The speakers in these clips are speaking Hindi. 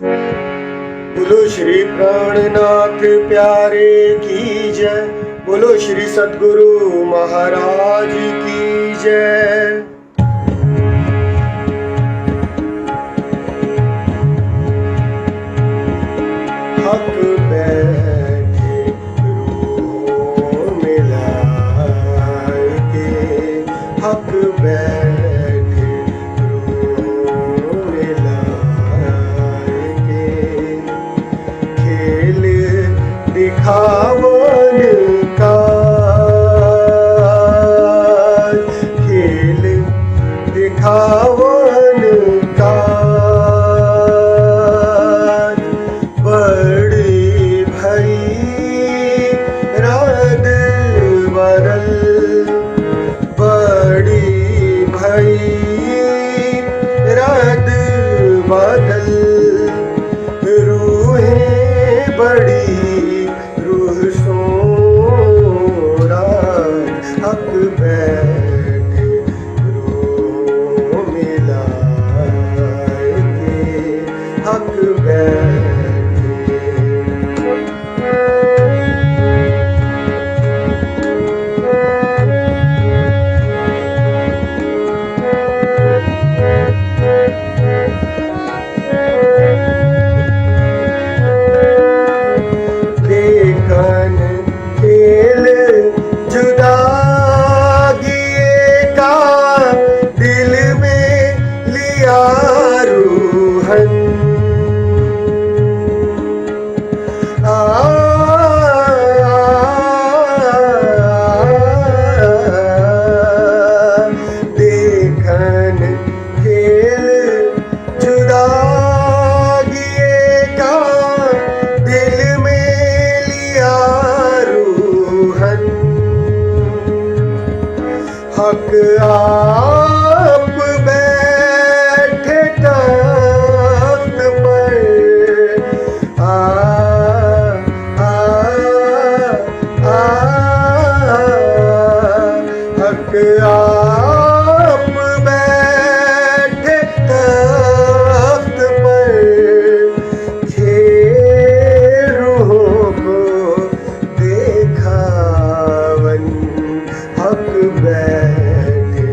बोलो श्री प्राणनाथ प्यारे की जय। बोलो श्री सद्गुरु महाराज की जय। हक बैठे रूह मिलाए के, हक बैठे रूह मिलाए के, खेल दिखावन का, खेल दिखावन का, बड़ी भई रद बदल, बड़ी भई रद बदल, रूहें बड़ी रूह सोरा, हक बैठे रूह मिलाए के, हक बैठे। देखन खेल जुदागिए का, दिल में लिया रूहन, देखन खेल जुदागिए का, दिल में लिया रूहन, हक आप बैठे तख्त पर, आ आ हक आप बैठे तख्त पर, खेल रूहों को देखावन, हक बैठे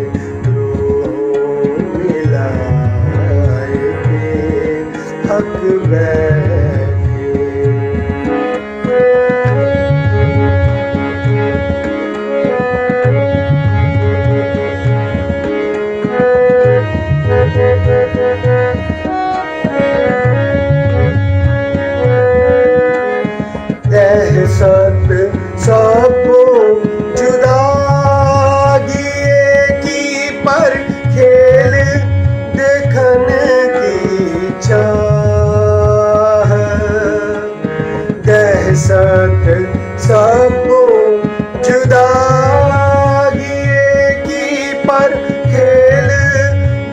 रूह मिलाए के, हक बैठे। दहशत सबको जुदागिए की, पर खेल देखने की चाह, दहशत सबको जुदागिए की, पर खेल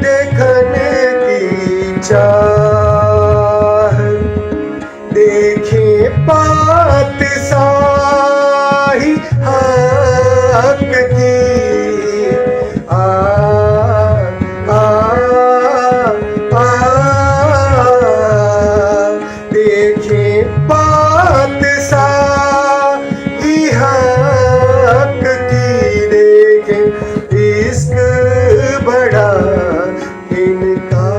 देखने की चाह, देखे बात साही हक की, आ आ आ देखे बात साही हक की, देखे इश्क बड़ा इनका,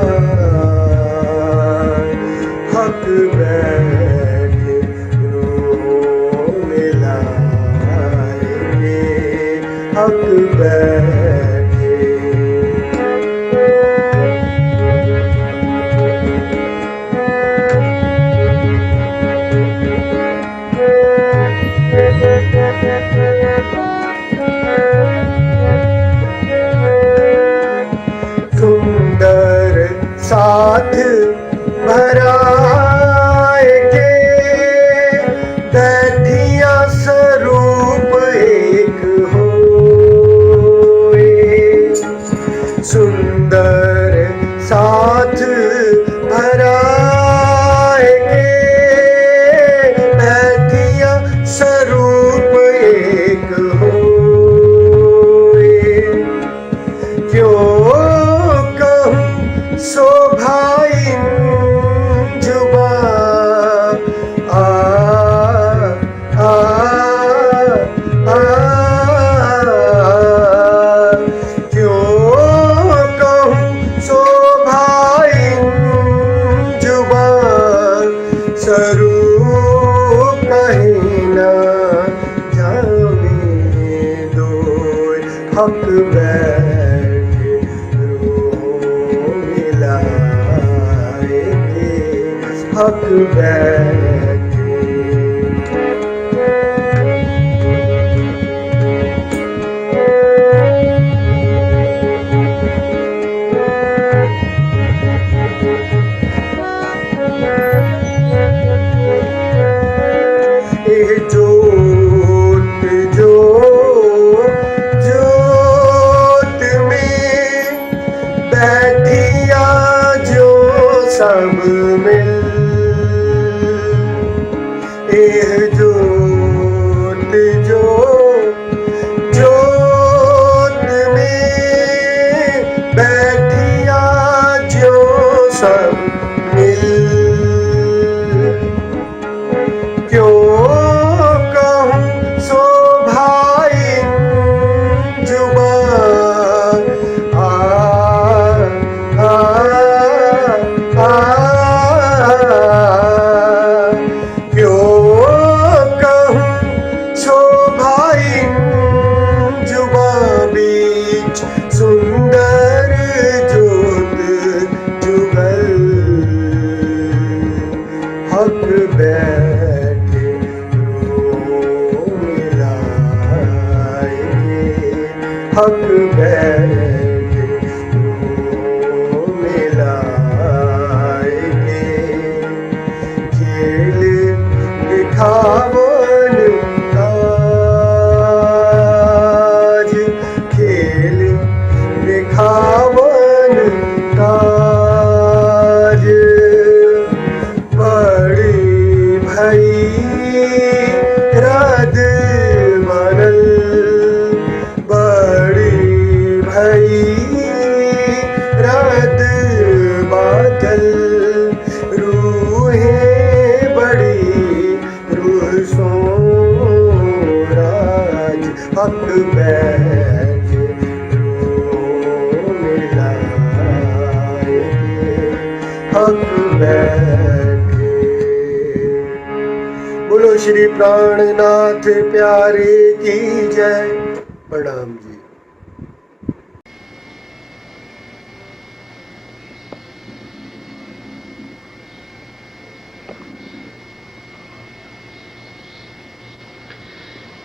हक बैठे रूह मिलाए के, हक बैठे। सुंदर साथ भराए के, बैठिया स्वरूप एक होए, सुंदर साथ भराए के, बैठिया स्वरूप एक होए, क्यों कहूँ शोभा इन जुबान बैठे रूह मिलाएंगे, हक बैठे। जोत जो जोत में बैठिया जो सब मिल, जोत जो जोत में बैठिया जो सब मिल, क्यों सुंदर जोत जुगल, हक बैठे रूह मिलाएंगे, हक बैठे रूह मिलाएंगे। खेल दिखावन काज, खेल दिखावन काज, बड़ी भई रद बनल, बड़ी भई रद बादल, रूहें बड़ी रूह सो राज, हक बैठे रूह मिलाएंगे, हक बैठे। बोलो श्री प्राणनाथ प्यारे की जय। प्रणाम जी।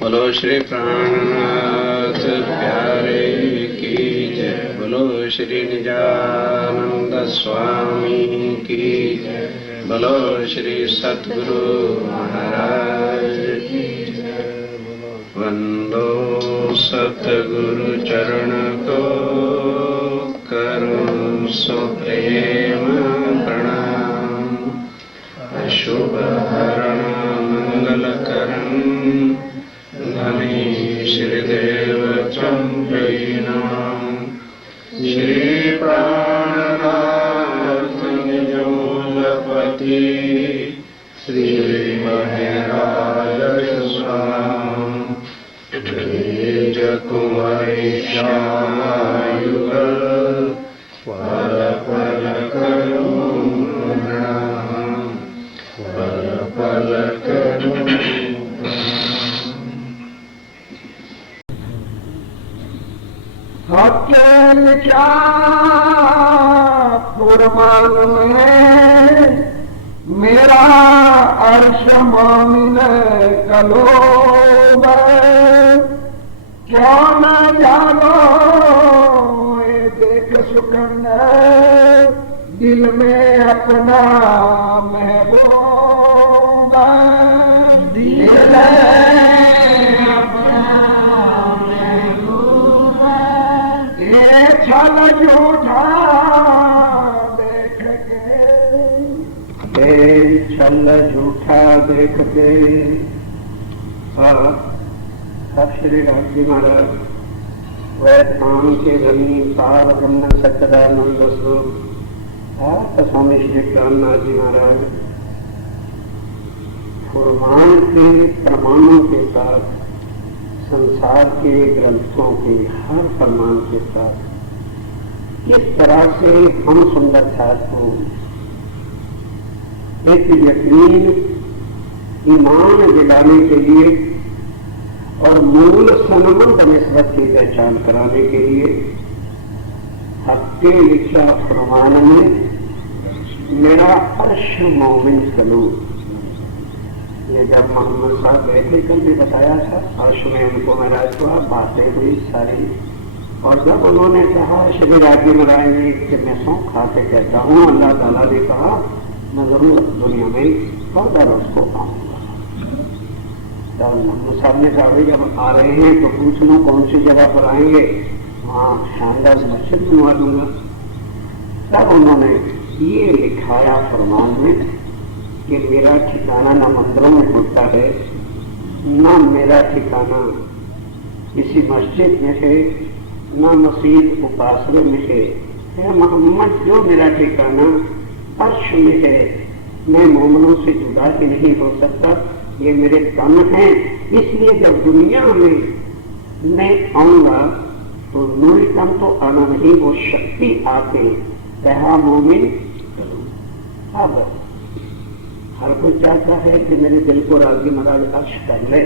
बोलो श्री प्राणनाथ प्यारे की जय। बोलो श्री निजानंद स्वामी की जय। बोलो श्री सद्गुरु महाराज की जय। वंदो सतगुरु चरण को करो सुप्रेम प्रणाम। अशुभ हरण मंगल करण धनी श्रीदेव चंपी नाम। श्री प्राणनाथ निजमूलपति श्री महराज स्वाम। द्विज कुंवरी श्यामायुगल पल पल करूं प्रणाम, पल पल करूं सत्य लिखा फुरमान में मेरा अर्श मामिन कलोब। क्यों न जानो ये देख सुकन दिल में अपना महबूब। दिल छल झूठा देख के, छल झूठा देख के। अब श्री राम जी महाराज वैद नाम के धनी सार ब्रह्म सच्चिदानंद स्वरूप स्वामी श्री रामनाथ जी महाराज पुराण के प्रमाणों के साथ, संसार के ग्रंथों के हर प्रमाण के साथ किस तरह से हम सुंदर शास्त्र को एक यकीन ईमान दिलाने के लिए और मूल सनमंद निस्बत की पहचान कराने के लिए हक्के लिखा फरमान में मेरा अर्श मोमिन कलू। ये जब मोहम्मद साहब बैठे कल भी बताया था, अर्श में उनको महराज हुआ, बातें हुई सारी, और जब उन्होंने कहा श्री राजी महाराज कि मैं सौ खा के कहता हूँ, अल्लाह ताला ने कहा मैं जरूर दुनिया में फर्दर उसको पाऊंगा। तब मोहम्मद साहब ने कहा भाई जब आ रहे हैं तो पूछ लो कौन सी जगह पर आएंगे, वहाँ शानदार मस्जिद बनवा दूंगा। तब उन्होंने ये लिखाया फरमान में कि मेरा ठिकाना न मंदिरों में होता है, न मेरा ठिकाना किसी मस्जिद में है, न मस्जिद उपासना में है मोहम्मद जो मेरा ठिकाना अर्श में है। मैं मोमिनों से जुदा ही नहीं हो सकता, ये मेरे तन हैं। इसलिए जब दुनिया में मैं आऊंगा तो नूरी तन तो आना नहीं, वो शक्ति आके कहा मोमिन करो। अब हर कोई चाहता है कि मेरे दिल को राजी महाराज अर्श कर ले,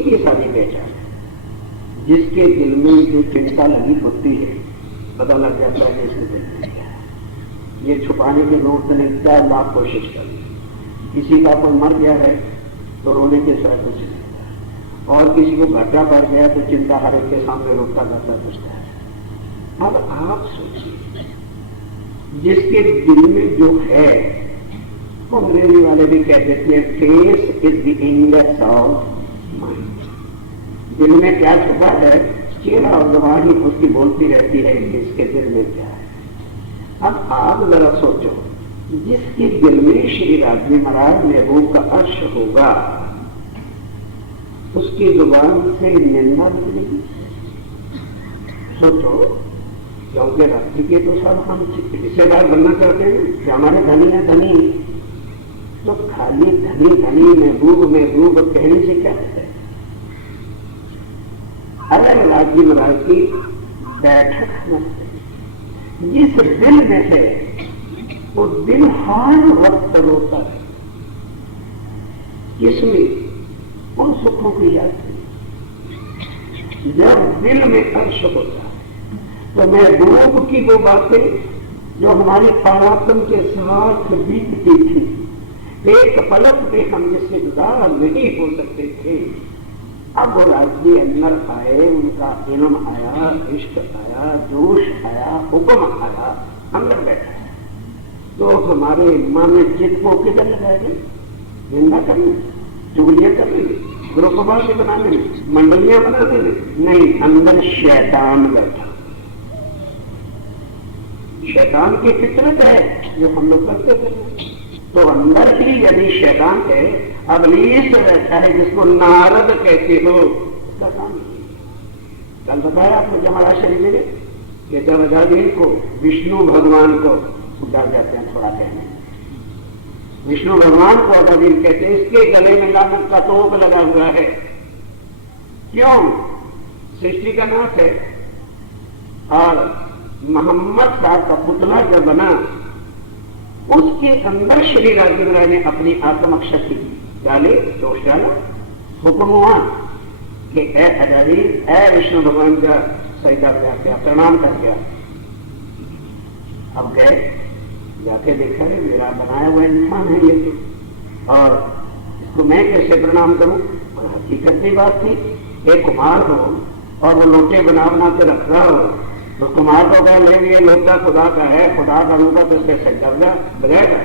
ये सारी पहचान है। जिसके दिल में जो चिंता लगी होती है पता लग जाता है कि इसके दिल में क्या है। ये छुपाने के लोग ने 4 लाख कोशिश कर ली। किसी का कोई मर गया है तो रोने के साथ कुछ नहीं, और किसी को घाटा पड़ गया तो चिंता हर एक के सामने रोता गाता पूछता है। अब आप सोचिए जिसके दिल में जो है, वो अंग्रेजी वाले भी कह देते हैं face is the index of mind. दिल में क्या छुपा है, चेहरा और जबान ही उसकी बोलती रहती है कि इसके दिल में क्या है। अब आप जरा सोचो जिसके दिल में श्री राजी महाराज महबूब का अर्श होगा उसकी जुबान से निंदा निकलेगी। सोचो, क्योंकि रात्रि के तो सब हम हिस्सेदार बनना चाहते हैं कि हमारे धनी है धनी, तो खाली धनी धनी महबूब कहने से क्या होता है। अगर राजी महाराज की बैठक जिस दिल में है वो दिल हर वक्त रोता है, किसमें, उन सुखों की याद में। जब दिल में अर्श होता है तो महबूब की वो बातें जो हमारी पारातम के साथ बीतती थी, एक पलक में हम जिससे जुदा नहीं हो सकते थे, अब वो राज्य अंदर आए, उनका इल्म आया, इश्क आया, जोश आया, हुक्म आया, अंदर बैठा है, तो हमारे मन चित्त को किधर लगाएंगे? निंदा करने, चुगलियां करने, ग्रुपवासी बनाने, मंडलियां बनाने नहीं, अंदर शैतान बैठा। शैतान की फितरत है जो हम लोग करते थे। तो अंदर ही यदि शैतान है, अबलीस रहता है जिसको नारद कहते हो, उसका काम नहीं। कल बताया आपको जमारा शरीफ में कि जब अजादीन को विष्णु भगवान को डाल जाते हैं, थोड़ा कहने विष्णु भगवान को अजादीन कहते हैं, इसके गले में लानत का तोप लगा हुआ है। क्यों? सृष्टि का नाथ है और मोहम्मद साहब का पुतला जो बना उसके अंदर श्री राजी महाराज ने अपनी आत्मक शक्ति डाली, जोश डाला, हुक्म हुआ कि ए अजादी, ए विष्णु भगवान का सजदा किया, प्रणाम कर गया। अब गए, जाके देखा है मेरा बनाया हुआ इंसान है ये तो, और इसको मैं कैसे प्रणाम करूं? और हकीकत की बात थी, एक कुमार हो और वो लोटे बना के रख रहा हो, तो कुमार को कह लेंगे ये लोटा खुदा का है, खुदा करूंगा तो इससे सजदा बजाएगा।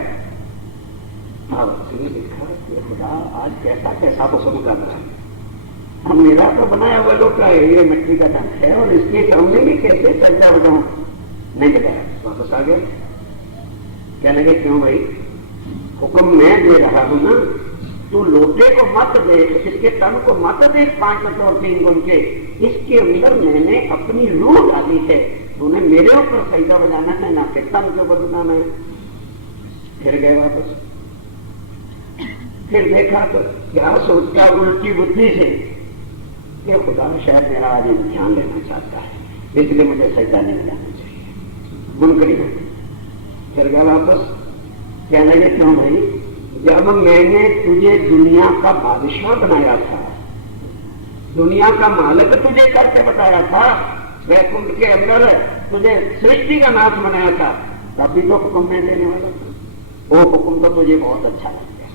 अब उसने देखा कि खुदा आज कैसा कैसा हुक्म कर रहा है, हम मेरा तो बनाया हुआ लोटा है, ये मिट्टी का ढंग है, और इसके सामने भी कैसे सजदा बजाऊं? नहीं बजाया, वापस आ गया। कहने लगे क्यों भाई, हुक्म मैं दे रहा हूं ना, तू लोटे को मत देख, इसके तन को मत देख 5 तत्व और 3 गुण के, इसके अंदर मैंने अपनी रूह डाली है, तूने मेरे ऊपर सजदा बजाना है ना कि तन के ऊपर बजाना है। फिर गए वापस, फिर देखा तो क्या सोचता उल्टी बुद्धि से कि खुदा शायद मेरा आज ध्यान लेना चाहता है, इसलिए मुझे सजदा नहीं बजाना चाहिए, बुनकड़ी में। फिर गया वापस, कहने लगे क्यों भाई, जब मैंने तुझे दुनिया का बादशाह बनाया था दुनिया का मालिक तुझे करके बताया था, वैकुंठ के अंदर तुझे सृष्टि का नाश बनाया था, तब भी तो हुक्म मैं देने वाला था। वो हुक्म तो तुझे बहुत अच्छा लग गया,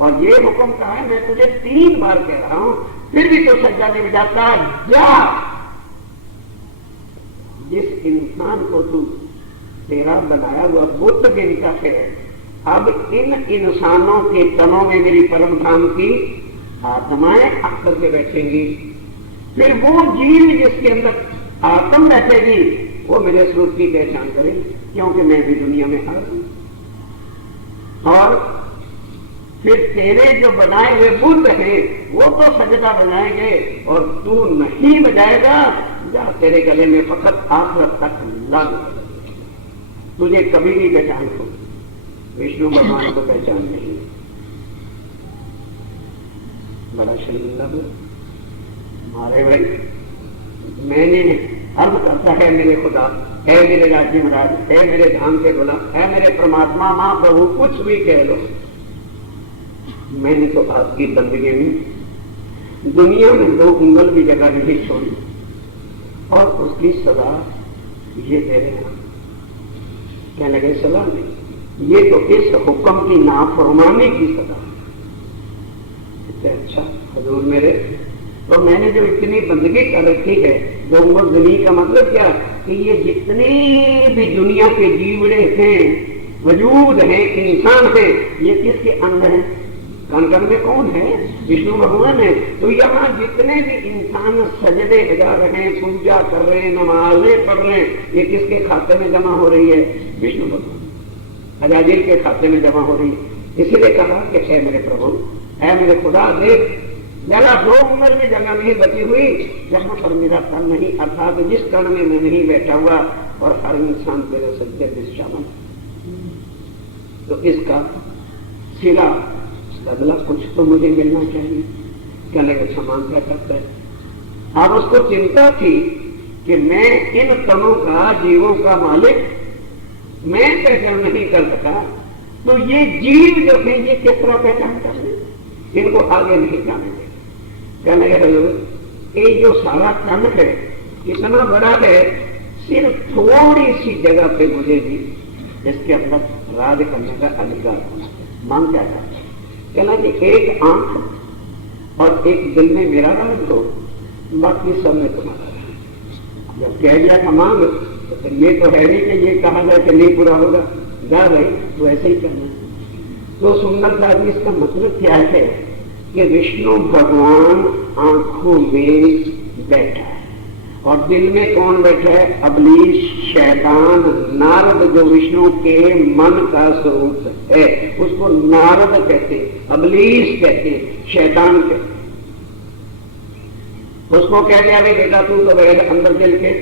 और ये हुक्म कहा है, मैं तुझे 3 बार कह रहा हूं, फिर भी तो सज्जा नहीं बजाता। जा, जिस इंसान को तू तेरा बनाया हुआ बुद्ध गिनता है, अब इन इंसानों के तनों में मेरी परम धाम की आत्माएं आकर के बैठेंगी। फिर वो जीव जिसके अंदर आत्म बैठेगी वो मेरे स्वरूप की पहचान करे, क्योंकि मैं भी दुनिया में आ रहा हूं। और फिर तेरे जो बनाए हुए बुद्ध हैं वो तो सजदा बजाएंगे और तू नहीं बजाएगा। जा, तेरे गले में फकत आखिरत तक लागू, तुझे कभी भी पहचान हो, विष्णु भगवान को पहचान नहीं। बड़ा शरीर मारे भाई, मैंने अर्थ करता है मेरे खुदा, है मेरे राज्य महाराज, है मेरे धाम के बोला, है मेरे परमात्मा, मां प्रभु, कुछ भी कह लो, मैंने तो आपकी बंदगी में दुनिया में 2 उंगल भी जगह नहीं छोड़ी, और उसकी सजा ये दे रहे हैं। क्या लगे सजा नहीं, ये तो इस हुक्म की नाफरमानी की सजा। अच्छा हजूर मेरे, तो मैंने जो इतनी बंदगी कर रखी है, 2 उंगल दुनिया का मतलब क्या कि ये जितने भी दुनिया के जीवड़े हैं, वजूद हैं, इंसान हैं, ये किसके अंग हैं? कण कण में कौन है? विष्णु भगवान है। तो यहाँ जितने भी इंसान सजदे लगा रहे हैं, पूजा कर रहे हैं, नमाजें पढ़ रहे हैं, ये किसके खाते में जमा हो रही है? विष्णु भगवान अजाजिल के खाते में जमा हो रही है। इसीलिए कहा कि है मेरे प्रभु, है मेरे खुदा, देख जगह 2 उंगल में जगह नहीं बची हुई जहां पर मेरा तन नहीं, अर्थात जिस कण में मैं नहीं बैठा हुआ, और हर इंसान तेरे सज्जे दिशावन। तो इसका सिला बदला कुछ तो मुझे मिलना चाहिए। क्या लगे समान क्या करता है। अब उसको चिंता थी कि मैं इन तनों का, जीवों का मालिक मैं पहचान नहीं कर सका, तो ये जीव जो है ये किस तरह पहचान कर ले, इनको आगे नहीं जाने देगा। क्या लगे ये जो सारा तन है इतना बड़ा है, सिर्फ थोड़ी सी जगह पे मुझे भी इसके अंदर राज करने का अधिकार होना। मांग क्या था? कहना कि एक आंख और एक दिल में मेरा राज हो, बाकी सब में तुम्हारा राज। जब कह दिया था मांग, तो फिर ये तो है नहीं कि ये कहा जाए कि नहीं पूरा होगा, जा भाई तो ऐसे ही करना। तो सुंदरता जी इसका मतलब क्या है कि विष्णु भगवान आंखों में बैठा है, और दिल में कौन बैठा है? अबलीस, शैतान, नारद, जो विष्णु के मन का स्वरूप है, उसको नारद कहते, अबलीस कहते, शैतान कहते। उसको कह दिया भाई बेटा तू तो बैठ अंदर दिल के,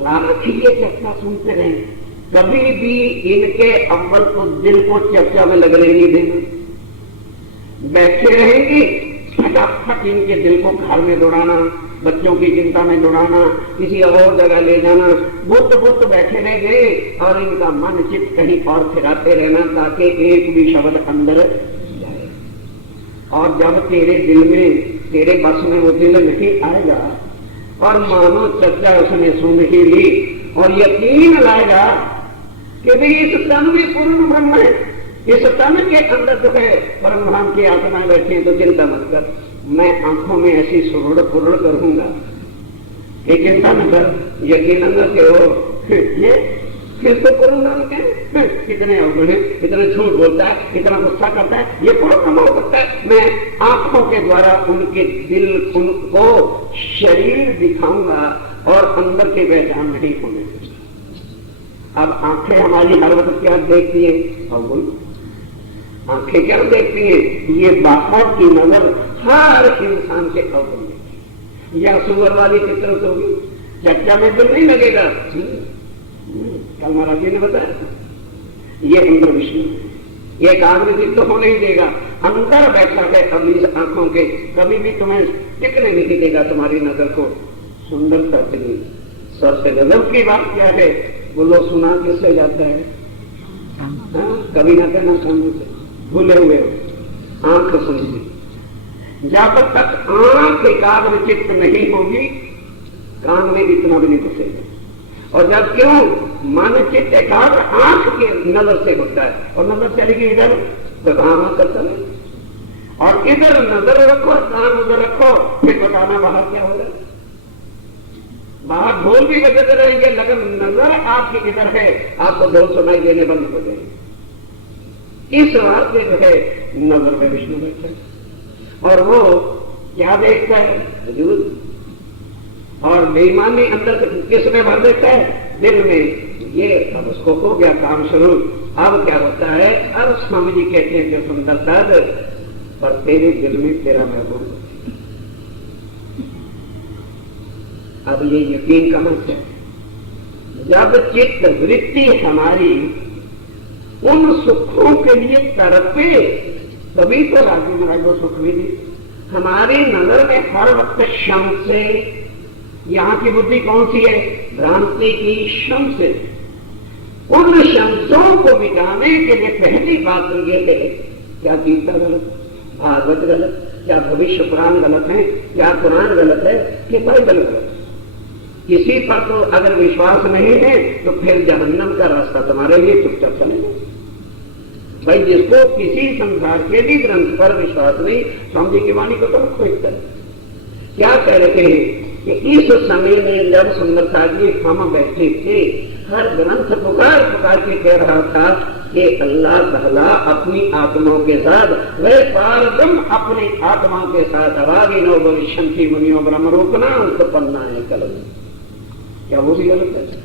लाख ये चर्चा सुनते रहे, कभी भी इनके अव्वल तो दिल को चर्चा में लग नहीं देना। बैठे रहेंगे, फटाफट इनके दिल को घर में दौड़ाना, बच्चों की चिंता में दौड़ाना, किसी और जगह ले जाना, बुद्ध बैठे रह गए, और इनका मन चित्त कहीं और फिराते रहना ताकि एक भी शब्द अंदर जाए। और जब तेरे दिल में, तेरे बस में वो दिल नहीं आएगा, और मानो चर्चा उसने सुन ही ली, और यकीन लाएगा कि भाई इस तन में पूर्ण ब्रह्म है, इस तन के अंदर जो है परम धाम की आत्मा बैठे, तो चिंता मत कर, मैं आंखों में ऐसी सुरुड़ पुरुड़ करूंगा कि चिंता न कर, यकीन न करो। ये फिर तो करूंगा कितने अवगुण है, इतना झूठ बोलता है, इतना गुस्सा करता है, ये कौन संभव करता है? मैं आंखों के द्वारा उनके दिल, उनको शरीर दिखाऊंगा और अंदर की पहचान नहीं होने देगा। अब आंखें हमारी हर वक्त क्या देखती है? अवगुण। आंखें क्या देखती है? ये बाहर की नजर हर इंसान के अवगुण देखती है। या सुअर वाली चित्र होगी, चर्चा में दिल नहीं लगेगा। कल महाराज जी ने बताया, ये अंदर विष्णु, ये एकाग्र तो होने ही देगा, अंदर बैठा है अपनी आंखों के, कभी भी तुम्हें टिकने नहीं देगा तुम्हारी नजर को। सुंदर करती सबसे गजब की बात क्या है? बोलो सुना किससे जाता है? कभी ना कहना कानों से, भूले हुए आंख सुनती, जब तक आंख एकाग्र चित्त नहीं होगी कान में इतना भी नहीं घुसेगा। और जब क्यों मन चित्त एकाग्र आंख के नजर से होता है और नजर चलेगी इधर तो काम करता है, और इधर नजर रखो कान उधर रखो, फिर बताना बाहर क्या हो रहा है। बाहर ढोल भी बजते रहेंगे लेकिन नजर आपकी इधर है, आपको ढोल सुनाई देने बंद हो जाएंगे। इस वास्ते जो है नजर में विष्णु बैठे और वो क्या देखता है वजूद, और बेईमानी अंदर किसमें भर देता है दिल में। ये अब उसको हो गया काम शुरू। अब क्या होता है, अब स्वामी जी कहते हैं जो सुंदरता और तेरे दिल में तेरा महबूब। अब ये यकीन कहां से, जब चित्त वृत्ति हमारी उन सुखों के लिए तड़पे तभी तो राजी महाराज को सुख भी दी। हमारी नजर में हर वक्त शम से, यहाँ की बुद्धि कौन सी है, भ्रांति की शम से, उन शमसों को मिटाने के लिए पहली बात तो ये है क्या गीता गलत, भागवत गलत, क्या भविष्य पुराण गलत है, क्या पुराण गलत है, कि बाइबल गलत है। किसी पर तो अगर विश्वास नहीं है तो फिर जहन्नम का रास्ता तुम्हारे लिए चुपचाप चलेगा। भाई जिसको किसी संसार के भी ग्रंथ पर विश्वास नहीं, स्वामी जी की वाणी को तो रखो एक तरह। क्या कह रहे हैं कि इस समय में जब सुंदरता जी हम बैठे थे, हर ग्रंथ पुकार पुकार के कह रहा था कि अल्लाह ताला अपनी आत्माओं के साथ, वह पारब्रह्म अपनी आत्माओं के साथ अवागिनो भविष्यन्ति मुनियो ब्रह्म रोकना उत्पन्ना है कलम। क्या वो भी गलत है?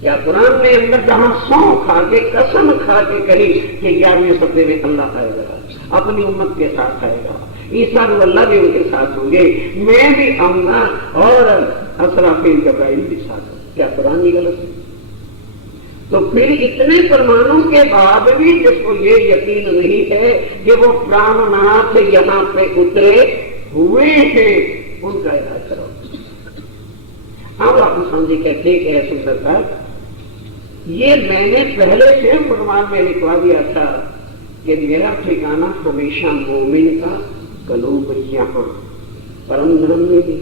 क्या कुरान में अंदर जहां सौ खा के कसम खा के कही कि 11वें सप्ते में अल्लाह आएगा, अपनी उम्मत के साथ आएगा, ईसा अल्लाह भी उनके साथ होंगे, मैं भी आऊंगा और असराफील जब्राइल भी साथ। क्या कुरान ही गलत है? तो फिर इतने प्रमाणों के बाद भी जिसको ये यकीन नहीं है कि वो प्राणनाथ यहाँ पे उतरे हुए हैं, उनका इलाज करो। अब आप समझे क्या ठीक है सुंदरता, ये मैंने पहले से फरमान में लिखवा दिया था कि मेरा ठिकाना हमेशा मोमिन का कलूब यहाँ परम धर्म में भी।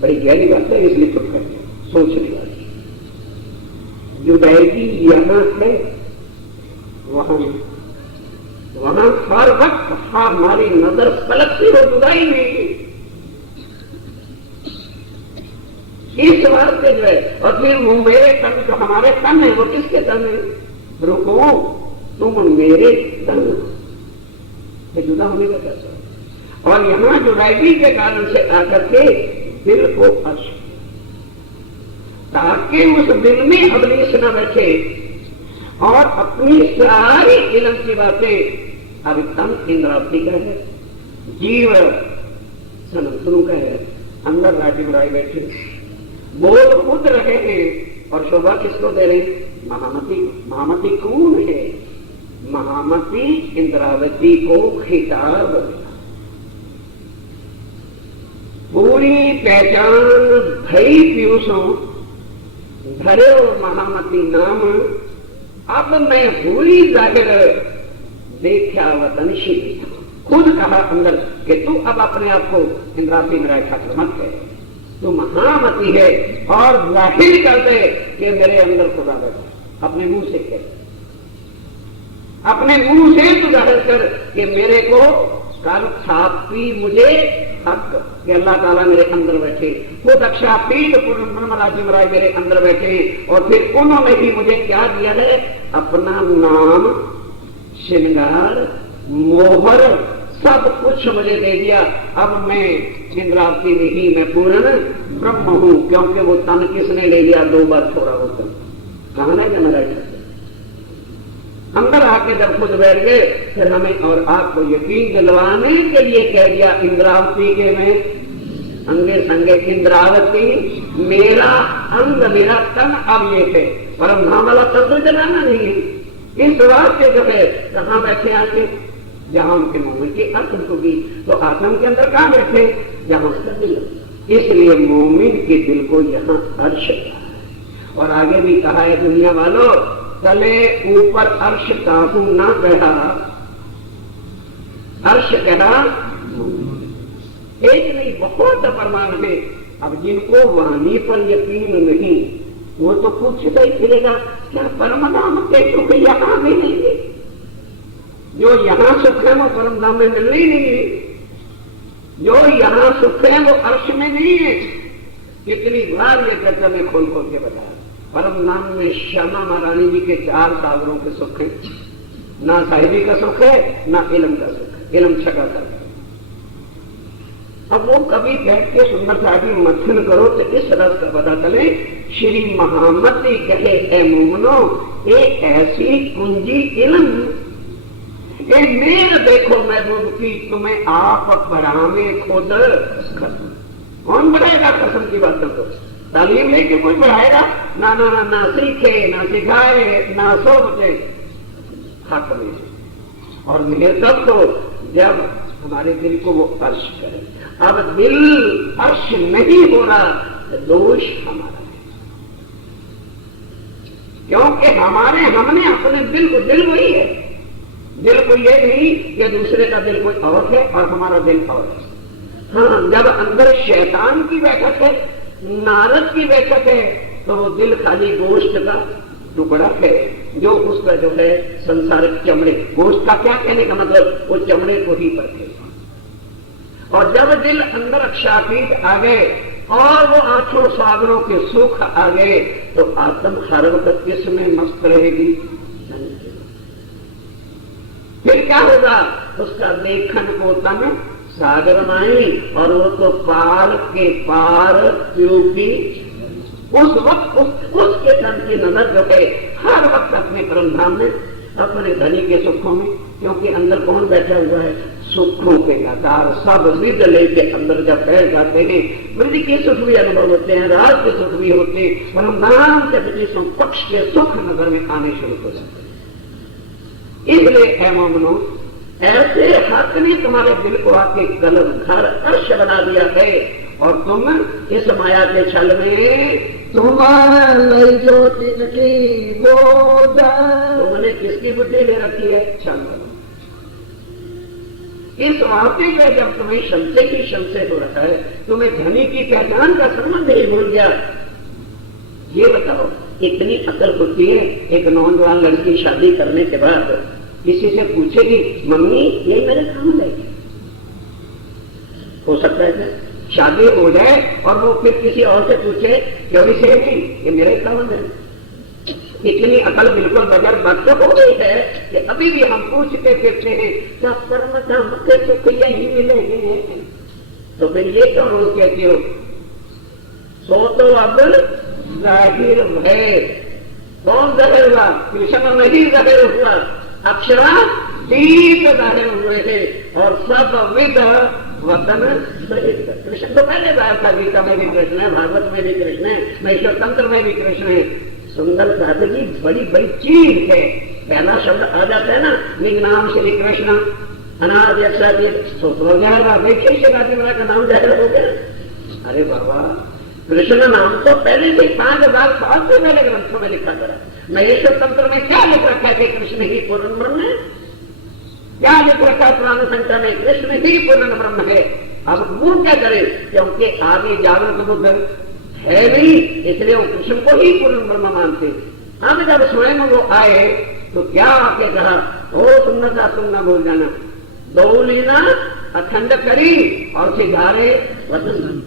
बड़ी गहरी बात है, इसलिए चुप करके सोचने वाली। जुदाई यहाँ है, वहां हर वक्त हमारी नजर पलक से हो जुदाई नहीं। इस वास्ते जो है, और फिर मेरे तन जो हमारे तन है वो किसके तन है? रुको तुम मेरे तन, जुदा होने का कैसा। और यहाँ जुदाई के कारण से आकर के दिल को अर्श, ताकि उस दिल में अबलीस न बैठे और अपनी सारी इल्म की बातें। अब तन इंद्रावती का है, जीव सनातनों का है, अंदर राजी बुराई बैठे बोल खुद रहे हैं और शोभा किसको दे रहे हैं? महामती। महामती कौन है? महामती इंद्रावती को खिताब, पूरी पहचान भई पीयूषों धरे महामती नाम, अब मैं हुई जाहिर देखा वतनशी। खुद कहा अंदर कि तू अब अपने आप को इंद्रावती मेरा ठाकुर मत कह, तू महामती है और जाहिर कर दे कि मेरे अंदर खुदा बैठा। अपने मुंह से कह, अपने मुंह से तू जाहिर कर कि मेरे को कल छापी मुझे हक कि अल्लाह ताला मेरे अंदर बैठे, खुद अक्षा पीठ ब्रह्मराज महाराज मेरे अंदर बैठे। और फिर उन्होंने भी मुझे क्या दिया है? अपना नाम, श्रृंगार, मोहर, सब कुछ मुझे दे दिया। अब मैं इंद्रावती नहीं, मैं पूर्ण ब्रह्म हूं, क्योंकि वो तन किसने ले लिया? 2 बार छोड़ा वो तन। कहा ना कि महाराज अंदर आके जब खुद बैठ गए, फिर हमें और आपको यकीन दिलवाने के लिए कह दिया इंद्रावती के मैं अंगे संगे इंद्रावती मेरा अंग मेरा तन अब ये है। परम धाम वाला शब्द जलाना नहीं है। इस बात से जो है कहाँ बैठे आके? जहां उनके मोमिन की आत्म होगी, तो आत्म के अंदर कहाँ बैठे? जहां उसका दिल। इसलिए मोमिन के दिल को यहाँ अर्श है। और आगे भी कहा है दुनिया वालों तले ऊपर अर्श काहू ना गया, अर्श कहा एक नहीं बहुत प्रमाण है। अब जिनको वाणी पर यकीन नहीं वो तो पूछता ही फिरेगा क्या परम धाम के सुख यहाँ मिलेंगे? जो यहाँ सुख है वो परम धाम में मिलने ही नहीं है, जो यहाँ सुख है वो अर्श में नहीं है। कितनी बार ये चर्चा में खोल खोल के बताया। परम नाम में श्यामा महारानी जी के 4 सागरों के सुख है, ना साहिबी का सुख है ना इलम का सुख है, इलम छका कर। अब वो कभी बैठ के सुंदर साहब मथन करो तो इस रस का पता चले। श्री महामती कहे है मोमनो एक ऐसी कुंजी इलम, ये मेर देखो महबूब की तुम्हें आप बढ़ावे खुद खत्म। कौन बढ़ाएगा कसम की बातों को? तालीम लेके कोई बढ़ाएगा? ना ना ना, ना सीखे ना सिखाए ना सोचे हक में। और मेरे तब तो जब हमारे दिल को वो अर्श करे। अब दिल अर्श नहीं हो रहा तो दोष हमारा है, क्योंकि हमने अपने दिल को, दिल वही है, दिल को ये नहीं कि दूसरे का दिल कोई और है और हमारा दिल और है। हाँ, जब अंदर शैतान की बैठक है, नारद की बैठक है, तो वो दिल खाली गोश्त का टुकड़ा है जो उसका जो है संसारिक चमड़े, गोश्त का क्या कहने का मतलब, वो चमड़े को ही परखे। और जब दिल अंदर अक्षातीत आ गए और वो आंखों सागरों के सुख आ गए तो आत्म हर वक्त किसमें मस्त रहेगी? फिर क्या होगा? उसका देखन को तन सागर माई, और वो तो पार के पार क्योंकि उस वक्त उसके तन की नजर जो है हर वक्त अपने परम धाम में, अपने धनी के सुखों में। क्योंकि अंदर कौन बैठा हुआ है? सुखों के आधार सब विद लेके अंदर जब बैठ जाते हैं, वृद्धि के सुख भी अनुभव होते हैं, राज के सुख भी होते हैं, परम नाम के विदेशों पक्ष के सुख नजर में आने शुरू हो जाते हैं। इसलिए है मोमनो, ऐसे हक ने तुम्हारे दिल को आके कलम घर अर्श बना दिया है, और तुम इस माया के छल में तुम्हारे जो की तुमने किसकी बुद्धि ले रखी है? छल। इस वाक्य में जब तुम्हें संशय की संशय हो रखा है, तुम्हें धनी की पहचान का संबंध ही भूल गया। ये बताओ, इतनी अकल होती है एक नौजवान लड़की शादी करने के बाद किसी से पूछेगी मम्मी ये मेरे काम लेगी? हो सकता है क्या? शादी हो जाए और वो फिर किसी और से पूछे क्यों से नहीं, ये मेरे काम है। इतनी अकल बिल्कुल बगैर वक्त हो गई है कि अभी भी हम पूछते फिरते हैं क्या कर्म धाम के सुख यही मिलेंगे? तो फिर ये क्यों रोज कहती हो? सो तो अब जाहिर है। कौन जाहिर हुआ? कृष्ण नहीं जाहिर हुआ, अक्षरा दीप जाहिर हुए थे और सब विद वतन सहित। कृष्ण तो पहले जाहिर था, गीता में भी कृष्ण है, भागवत में भी कृष्ण है, नैश्वर तंत्र में भी कृष्ण है। सुंदर साधक जी बड़ी बड़ी चीज है। पहला शब्द आ जाता है ना, निज नाम श्री कृष्ण अनाद देखिए शिवराज का नाम जाहिर हो गया। अरे बाबा, कृष्ण नाम तो पहले से 5000 साल से पहले ग्रंथों में लिखा गया। महेश्वर तंत्र में क्या लिख रखा है? कृष्ण ही पूर्ण ब्रह्म है। क्या लिख रखा है पुराण संख्या में? कृष्ण ही पूर्ण ब्रह्म है। अब वो क्या करे? क्योंकि आगे जागृत बुद्ध है नहीं, इसलिए वो कृष्ण को ही पूर्ण ब्रह्म मानते। अब जब स्वयं वो आए तो क्या आके कहा, ओ सुन्नता तुम ना भूल जाना, दो लीला अखंड करी और सिधारे वतन।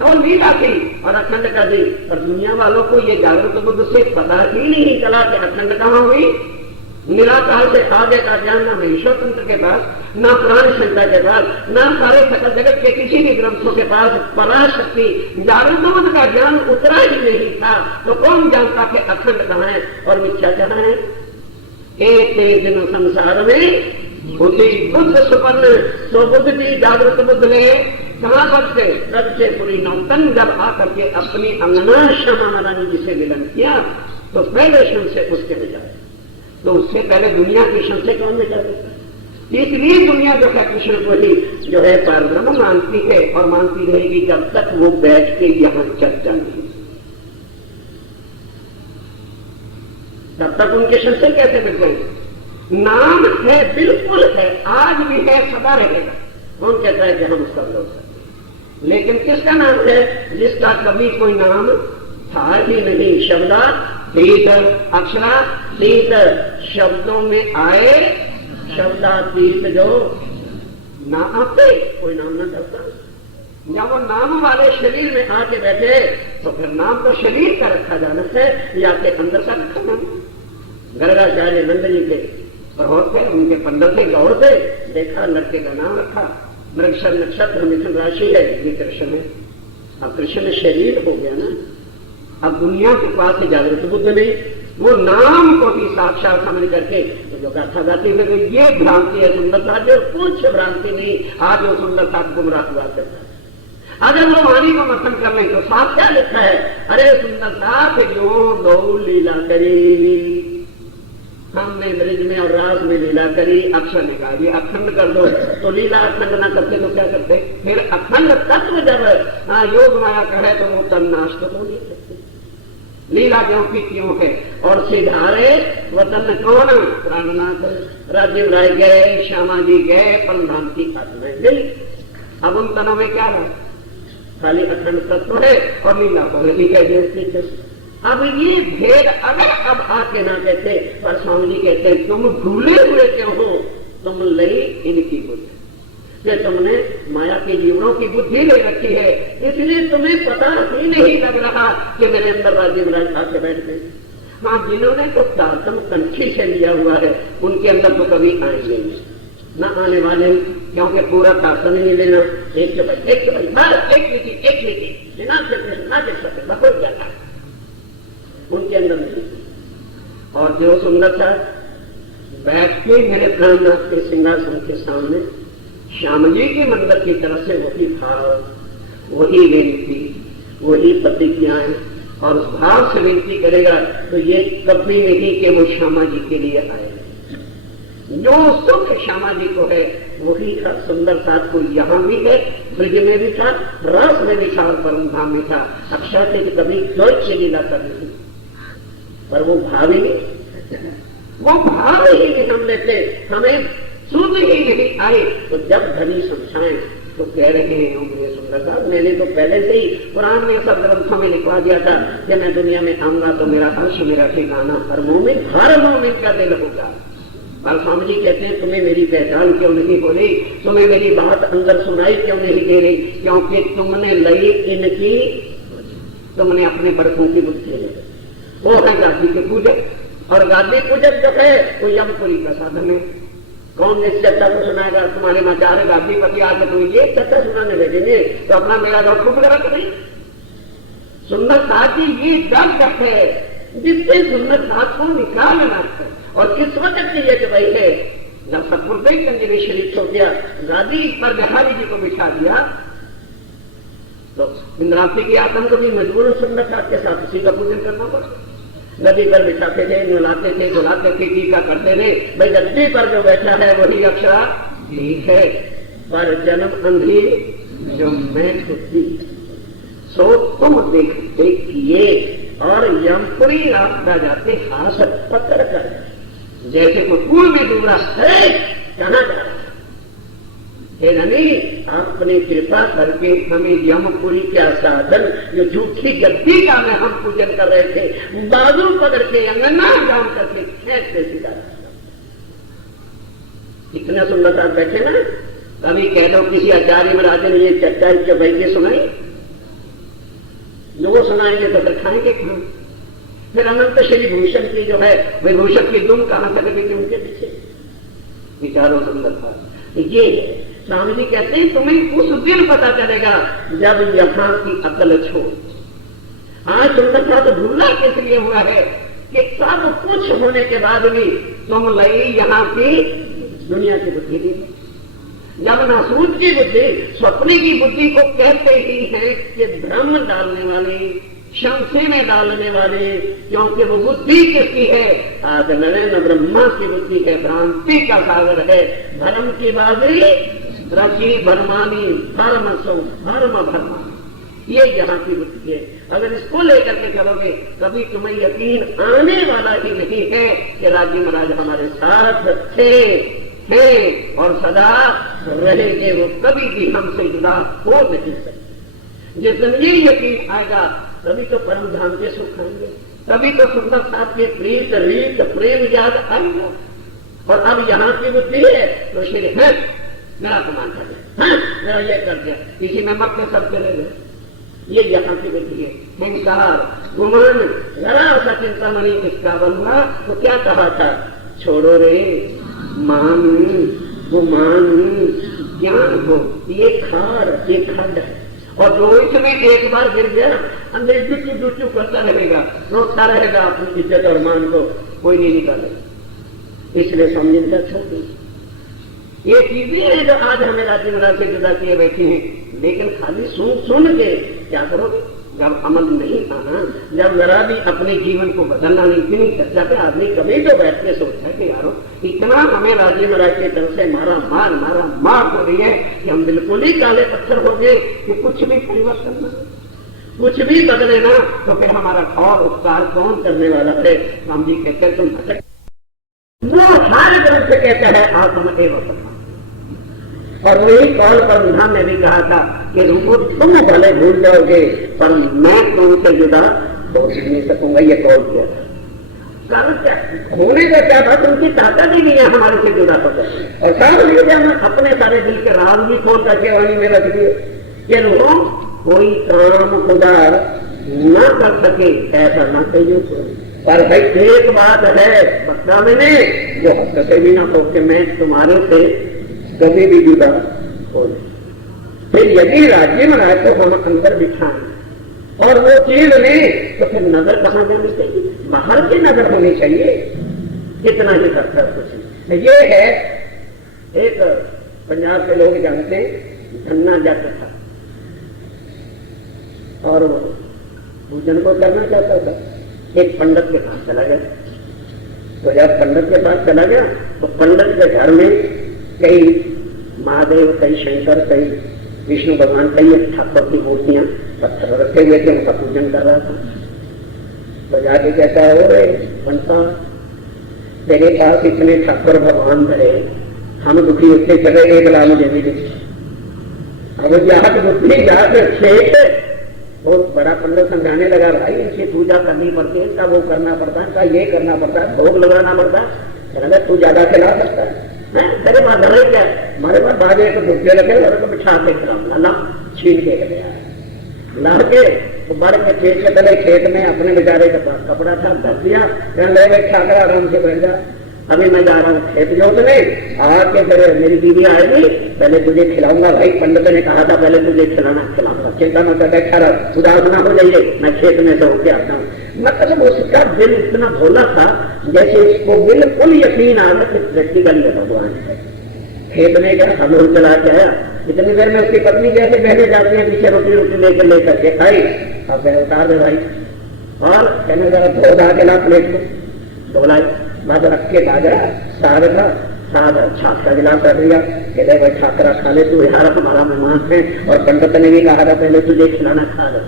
तो लीला थी और अखंड कर दी, पर दुनिया वालों को ये जागृत बुद्ध से पता ही नहीं चला कि अखंड कहाँ हुई। निराकार से आगे का ज्ञान ना महेश्वर तंत्र के पास, ना पुराण संख्या के पास, ना सारे सकल जगत के किसी भी ग्रंथों के पास पराशक्ति जागृत बुद्ध का ज्ञान उतरा ही नहीं था। तो कौन जानता कि अखंड कहाँ है और मिथ्या कहाँ है? एक दिन संसार में बुद्धि बुद्ध सुपन्न, तो बुद्ध की जागृत बुद्ध ले कहाँ बचते? कब से पूरी नौतन जब आकर के अपनी अंगना श्यामा महारानी जी से मिलन किया तो पहले क्षण से उसके विचार, तो उससे पहले दुनिया के क्षण से कौन मिटा देता? इसलिए दुनिया जो है कृष्ण को ही जो है परब्रह्म मानती है और मानती रहेगी जब तक वो बैठ के यहाँ चर्चा नहीं। तब तक उनके संशय कैसे मिट गए? नाम है, बिल्कुल है, आज भी है, सदा रहेगा। कौन कहता है कि हम उसका विरोध करते हैं? लेकिन किसका नाम है? जिसका कभी कोई नाम था ही नहीं। शब्दातीत, अक्षरातीत, शब्दों में आए, शब्दातीत जो ना आते, कोई नाम ना करता। जब वो नाम वाले शरीर में आके बैठे तो फिर नाम तो शरीर का रखा जाना है, या के अंदर का रखा नाम। गर्गाचार्य नंद जी के बहुत थे, उनके 15 थे, गौर थे, देखा, लड़के का नाम रखा, मृगशर नक्षत्र मिथुन राशि है, ये कृष्ण है। अब कृष्ण शरीर हो गया ना, अब दुनिया के पास से जागृत बुद्ध नहीं, वो नाम को भी साक्षात समझ करके तो जो गाथा गाती है, तो ये भ्रांति है सुंदरता, जो कुछ भ्रांति नहीं। आज वो सुंदरता गुमराह हुआ करता है। अगर वो वाणी को मथन कर लें तो साफ क्या लिखा है? अरे सुंदरता के जो दो लीला करी, हमने ब्रिज में और रास में लीला करी, अक्षर ने कहा ये अखंड कर दो, तो लीला अखंड ना करते तो क्या करते? फिर अखंड तत्व जब योग माया कहे तो वो तन्नाश तो हो नहीं सकते। लीला क्यों की क्यों है? और सिधारे वतन कौन? प्राणनाथ राजीव राय गए, श्यामा जी गए, पर भ्रांति आत्माएं गई। अब उन तनों में क्या रहा? खाली अखंड तत्व है और लीला को है। अब ये भेद अगर अब आके ना कहते, पर स्वामी जी कहते हैं तुम भूले हुए क्यों हो? तुम लई इनकी बुद्धि, कि तुमने माया के जीवनों की बुद्धि ले रखी है, इसलिए तुम्हें पता ही नहीं लग रहा कि मेरे अंदर राजीव राज आके बैठ गए। हाँ, जिन्होंने तो तारतम कंठी से लिया हुआ है उनके अंदर तो कभी आएंगे नहीं, न आने वाले, क्योंकि पूरा तारतम ही लेना। एक नीति बिना बहुत जाता है उनके अंदर नहीं। और जो सुंदरता बैठ के मेरे प्राणनाथ के सिंहासन के सामने श्याम जी के मंदिर की तरफ से वही भाव, वही विनती, वही प्रतिज्ञाएं, और उस भाव से विनती करेगा तो ये कभी नहीं कि वो श्यामा जी के लिए आए। जो सुख श्यामा जी को है वही था, सुंदर साथ को यहाँ भी है, ब्रज में भी था, रस में भी था और परम धाम में था। अक्षर से कभी द्वैत से लीला कर नहीं, पर वो भाव ही नहीं, वो भाव ही नहीं हम लेते, हमें सुन ही नहीं आए। तो जब धनी समझाएं तो कह रहे हैं मेरे सुंदरता, मैंने तो पहले से ही कुरान में सब ग्रंथों में लिखवा दिया था कि मैं दुनिया में आऊंगा तो मेरा अर्श मेरा ठिकाना, हर मोमिन का दिल होगा। और स्वामी जी कहते हैं तुम्हें मेरी पहचान क्यों नहीं हो रही, तुम्हें मेरी बात अंदर सुनाई क्यों नहीं दे रही? क्योंकि तुमने लई इनकी, तुमने अपने बड़कों की बुद्धि ले। वो है गादी के पूजक, और गादी पूजक जो है वो यमपुरी का साधन है। कौन इस चर्चा को सुनाएगा? तुम्हारे माचार गादी पति आकर तुम ये चर्चा सुनाने लगेंगे तो अपना मेरा घर खूब गलत नहीं। सुंदर साथ ही ये दर्द है जिससे सुंदर साथ को निकालना है। और किस वक्त की ये जवाई है? जब सतपुरदेव गंज ने शरीर छोड़ दिया, गादी पर बिहारी जी को बिठा दिया, तो इंद्रावती की आत्मा को भी मजबूर सुंदर साथ के साथ उसी का पूजन करना पड़ा। नदी पर बिठाते थे, नुलाते थे, धुलाते थे, टीका करते थे। भाई गद्दी पर जो बैठा है वही अक्षरा ठीक है, पर जन्म अंधी जो मैं खुदी सो तुम देखते किए। और यमपुरी रास्ता जाते हाथ पकड़ कर, जैसे कोई कुएं में डूबा है, कहाँ जा रहा? हे रानी, आपने कृपा करके हमें यमपुरी का साधन, जो झूठी गद्दी का में हम पूजन कर रहे थे, बाजू पकड़ के अंगना जान करके खेत सिखा। इतना सुंदर साथ बैठे ना, कभी कह दो किसी आचार्य महाराज ने ये चर्चा के बैठे सुनाई, जो वो सुनाएंगे तो फिर खाएंगे कहां? फिर अनंत श्री भूषण की जो है विभूषण की दुम कहां से लगेगी उनके पीछे? विचारों सुंदर था ये। स्वामी जी कहते हैं तुम्हें उस दिन पता चलेगा जब यहाँ की अकल छोड़। आज सुंदरता तो भूलना किस लिए हुआ है कि सब कुछ होने के बाद भी तुम लई यहाँ की दुनिया की बुद्धि दी। जब नासूद की बुद्धि स्वप्ने की बुद्धि को कहते ही है कि भ्रम डालने वाली, शंसे में डालने वाले, क्योंकि वो बुद्धि किसकी है? आज नरेंद्र ब्रह्मा की बुद्धि है, भ्रांति का सागर है, भरम की बाजी रची भरमानी, भरम सो भरम भरमानी, ये यहाँ की बुद्धि है। अगर इसको लेकर के चलोगे कभी तुम्हें यकीन आने वाला ही नहीं है कि राजी महाराज हमारे साथ थे हैं और सदा रहेंगे, वो कभी भी हमसे जुदा हो नहीं सकते। जिस दिन ये यकीन आएगा तभी तो परम धाम के सुख आएंगे, तभी तो सुंदर साथ के प्रीत रीत प्रेम याद आएगा। और अब यहाँ की बुद्धि है तो श्री है मेरा अपमान कर दिया, मेरा ये कर दिया, इसी में मत में सब चले गए। ये यहाँ की बुद्धि है, हिंकार गुमान जरा सा चिंतामणि किसका बनना तो क्या कहा था, छोड़ो रे मान गुमान ज्ञान हो, ये खार ये खंड है। और जो इसमें एक बार गिर गया अंदर डुचू डुचू करता रहेगा, रोकता रहेगा अपनी इज्जत और मान को, कोई नहीं निकालेगा। इसलिए समझिएगा छोटी ये चीजें हैं जो आज हमें राजी महाराज से जुदा किए बैठे हैं। लेकिन खाली सुन के क्या करोगे जब अमल नहीं आना, जब जरा भी अपने जीवन को बदलना नहीं, इतनी चर्चा पे आदमी कभी तो बैठ के सोचता है कि यारो इतना हमें राजी महाराज की तरफ से मार हो रही है कि हम बिल्कुल ही काले पत्थर हो गए कि कुछ भी परिवर्तन न, कुछ भी बदले ना, तो फिर हमारा और उपकार कौन करने वाला है। राम जी कहते तुम भटक, वो हर ग्रंथ कहता है आत्म एवं। और वही कौल पर उन्होंने ने भी कहा था कि रुको तुम भले भूल जाओगे पर मैं तुमसे जुदा हो नहीं सकूंगा, ये कौल किया था। कारण क्या होने का क्या था, उनकी ताकत ही नहीं है हमारे से जुदा हो जाए। और साथ लीजिए मैं अपने सारे दिल के राज भी खोल करके वाणी में रख दिए कि रुको कोई काम खुदा न कर सके ऐसा ना कहिए। पर भाई एक बात है बता मैंने जो हक से भी ना हो कि मैं तुम्हारे से कभी भी जुदा हो। फिर यदि राज्य में आए तो हम अंदर बिठाएं और वो चीज नहीं तो फिर नजर कहाँ जानी चाहिए, बाहर की नजर होनी चाहिए। इतना ही करता कुछ नहीं। ये है एक पंजाब के लोग जानते धन्ना जाता था और पूजन को करना चाहता था, एक पंडित के पास चला गया। तो जब पंडित के पास चला गया तो पंडित के घर में कई महादेव कई शंकर कई विष्णु भगवान कई ठाकुर की मूर्तियां पत्थर रखे हुए थे, उनका पूजन कर रहा था। तो जाके कहता है बनता तेरे पास इतने ठाकुर भगवान रहे, हम दुखी होते चले, एक लाल मुझे भी देखी। अब जात दुखी जात शेख बहुत बड़ा पंडित समझाने लगा, भाई इनकी पूजा करनी पड़ती है, इसका वो करना पड़ता है, इसका ये करना पड़ता है, भोग लगाना पड़ता है, तू ज्यादा खिला सकता है। तेरे पास घर क्या है, हमारे पास बाजे को डुबके लगे और तो बिछा के खिला छीन के गया ला के तो बड़े के खेत के तले खेत में अपने बेचारे के पास कपड़ा था धर दिया, ले गए ठाकरा आराम से बैठ जा, अभी मैं जा रहा हूँ खेत जोतने, आके फिर मेरी बीवी आएगी पहले तुझे खिलाऊंगा। भाई पंडित ने कहा था पहले तुझे खिलाऊंगा, चिंता न कर बैठा रहा, उदास ना हो जाइए, मैं खेत में से होके आता हूँ। मतलब उसका दिल इतना भोला था जैसे उसको बिल्कुल यकीन आ रहा कि व्यक्ति का लिए भगवान है। खेत में क्या हलोल चला के आया, इतनी देर में उसकी पत्नी जैसे बहने जाती है पीछे रोटी रोटी लेकर के खाई, अब उतार दे भाई और कहने जरा धोधा के ला प्लेट में धोलाई बाद रख के बाजरा साग था, साग छाछ का गिलास कर दिया, कहते भाई ठाकरा खा ले तू, यार हमारा मेहमान है और पंडित ने भी कहा था पहले तुझे खिलाना खा ले।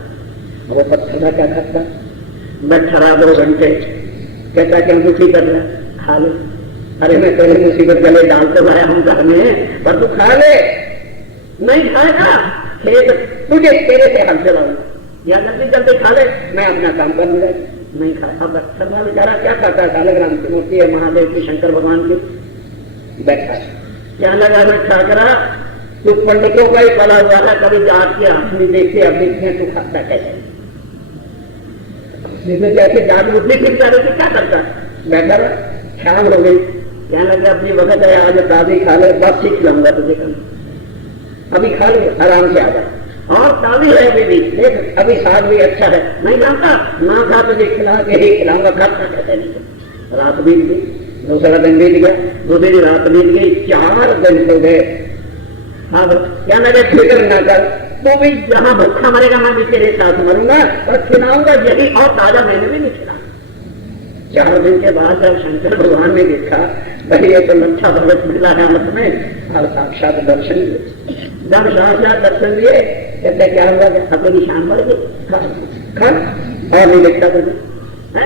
वो पत्थर का क्या खाता, बैठा रहा 2 घंटे, कहता कि हम दुखी कर रहे खा ले। अरे मैं तेरे मुसीबत गले डालते लाया हूँ घर में पर तू खा ले, नहीं खाएगा खेत तुझे तेरे से हल चलाऊंगा, या जल्दी जल्दी खा ले मैं अपना काम कर लूंगा। नहीं खाया, अब सर्वा बेचारा क्या खाता है, शालग्राम की मूर्ति है महादेव की शंकर भगवान की, बैठा क्या लगा मैं ठाकरा तू पंडितों का ही पला हुआ है, कभी जात के हाथ नहीं देखते अब देखते तू खाता कैसे, जैसे जात बुद्धि फिर क्या करता बैठा रहा। शाम हो गई, क्या लगा अपनी वक्त है आज दादी खा ले, बस सीख लाऊंगा तुझे कल, अभी खा ले आराम से आ जा, और ताली है अभी भी देख, अभी साग भी अच्छा है, नहीं जानता ना खा तुझे खिला के ही खिलाऊंगा, खाता कहते नहीं। रात बीत गई, दूसरा दिन बीत गया, दूसरी रात बीत गई, 4 दिन हो गए। हाँ क्या लगे फिक्र ना कर, तो भी जहां भूखा मरेगा मैं भी तेरे साथ मरूंगा और खिलाऊंगा यही, और ताजा मैंने भी नहीं खिलाया। 4 दिन के बाद जब शंकर भगवान ने देखा भाई ये तो लच्छा भगत मिला है हाथ में और साक्षात दर्शन दिए। जब साक्षात दर्शन दिए कहते क्या हुआ कि अब निशान बढ़ गए खा और नहीं देखता था।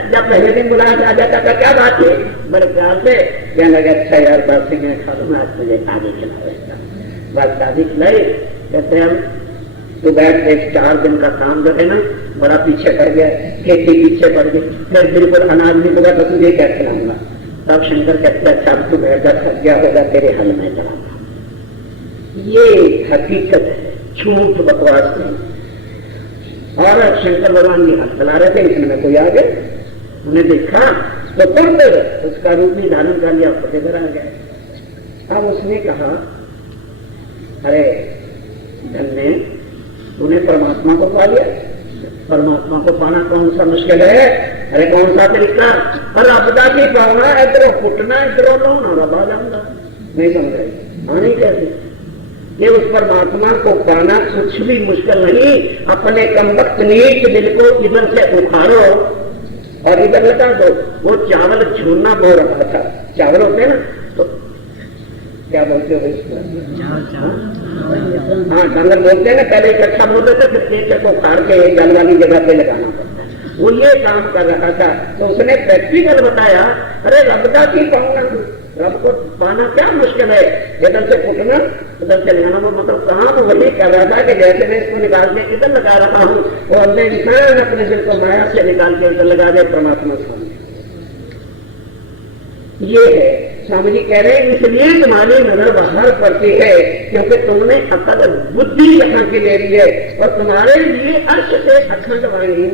जब पहले दिन बुलाया था जाता था क्या बात है बड़े प्यार से कहने लगे अच्छा यार बात से मैं खा लूंगा आज तुझे आगे खिला रहेगा बात शादी खिलाई। कहते हैं तो बैठ के 4 दिन का काम जो है ना बड़ा पीछे पड़ गया खेती पीछे पड़ गई फिर बिल्कुल अनाज नहीं होगा तो तुझे क्या खिलाऊंगा। तब शंकर कहते हैं अच्छा तू बैठ जा थक गया होगा तेरे हल में चलाऊंगा। ये हकीकत है झूठ बकवास नहीं। और शंकर भगवान ये हाथ चला रहे थे इतने में कोई आ गए उन्हें देखा तो तुरंत उसका रूप भी धारण कर लिया खुद इधर आ गया। अब उसने कहा अरे धन्य तूने परमात्मा को पा लिया। परमात्मा को पाना कौन सा मुश्किल है। अरे कौन सा तरीका पर आपदा की पावना इधरों फुटना इधरों लोना रबा जाऊंगा नहीं समझ आनी कैसे कि उस परमात्मा को पाना कुछ भी मुश्किल नहीं। अपने कमबख्त नीच दिल को इधर से उखाड़ो और इधर लगा दो। वो चावल छूना बोल रहा था चावल होते ना तो क्या बोलते हो हाँ डांगर बोलते हैं ना पहले इकट्ठा बोलते थे फिर पेट को उखाड़ के जल वाली जगह पे लगाना पड़ता है। वो ये काम कर रहा था तो उसने प्रैक्टिकल बताया अरे रबदा की पाऊंगा रब को पाना क्या मुश्किल है। इधर से फुटना उधर से लगाना मतलब कहाँ वो वही कर रहा था कि जैसे मैं इसको निकाल के इधर लगा रहा हूँ वो अंदर इंसान अपने दिल को माया से निकाल के इधर लगा दे परमात्मा सामने। ये है स्वामी जी कह रहे हैं इसलिए तुम्हारी नजर बाहर पड़ती है क्योंकि तुमने अकल बुद्धि यहाँ की ले ली है और तुम्हारे लिए अर्श से अखंड वाणी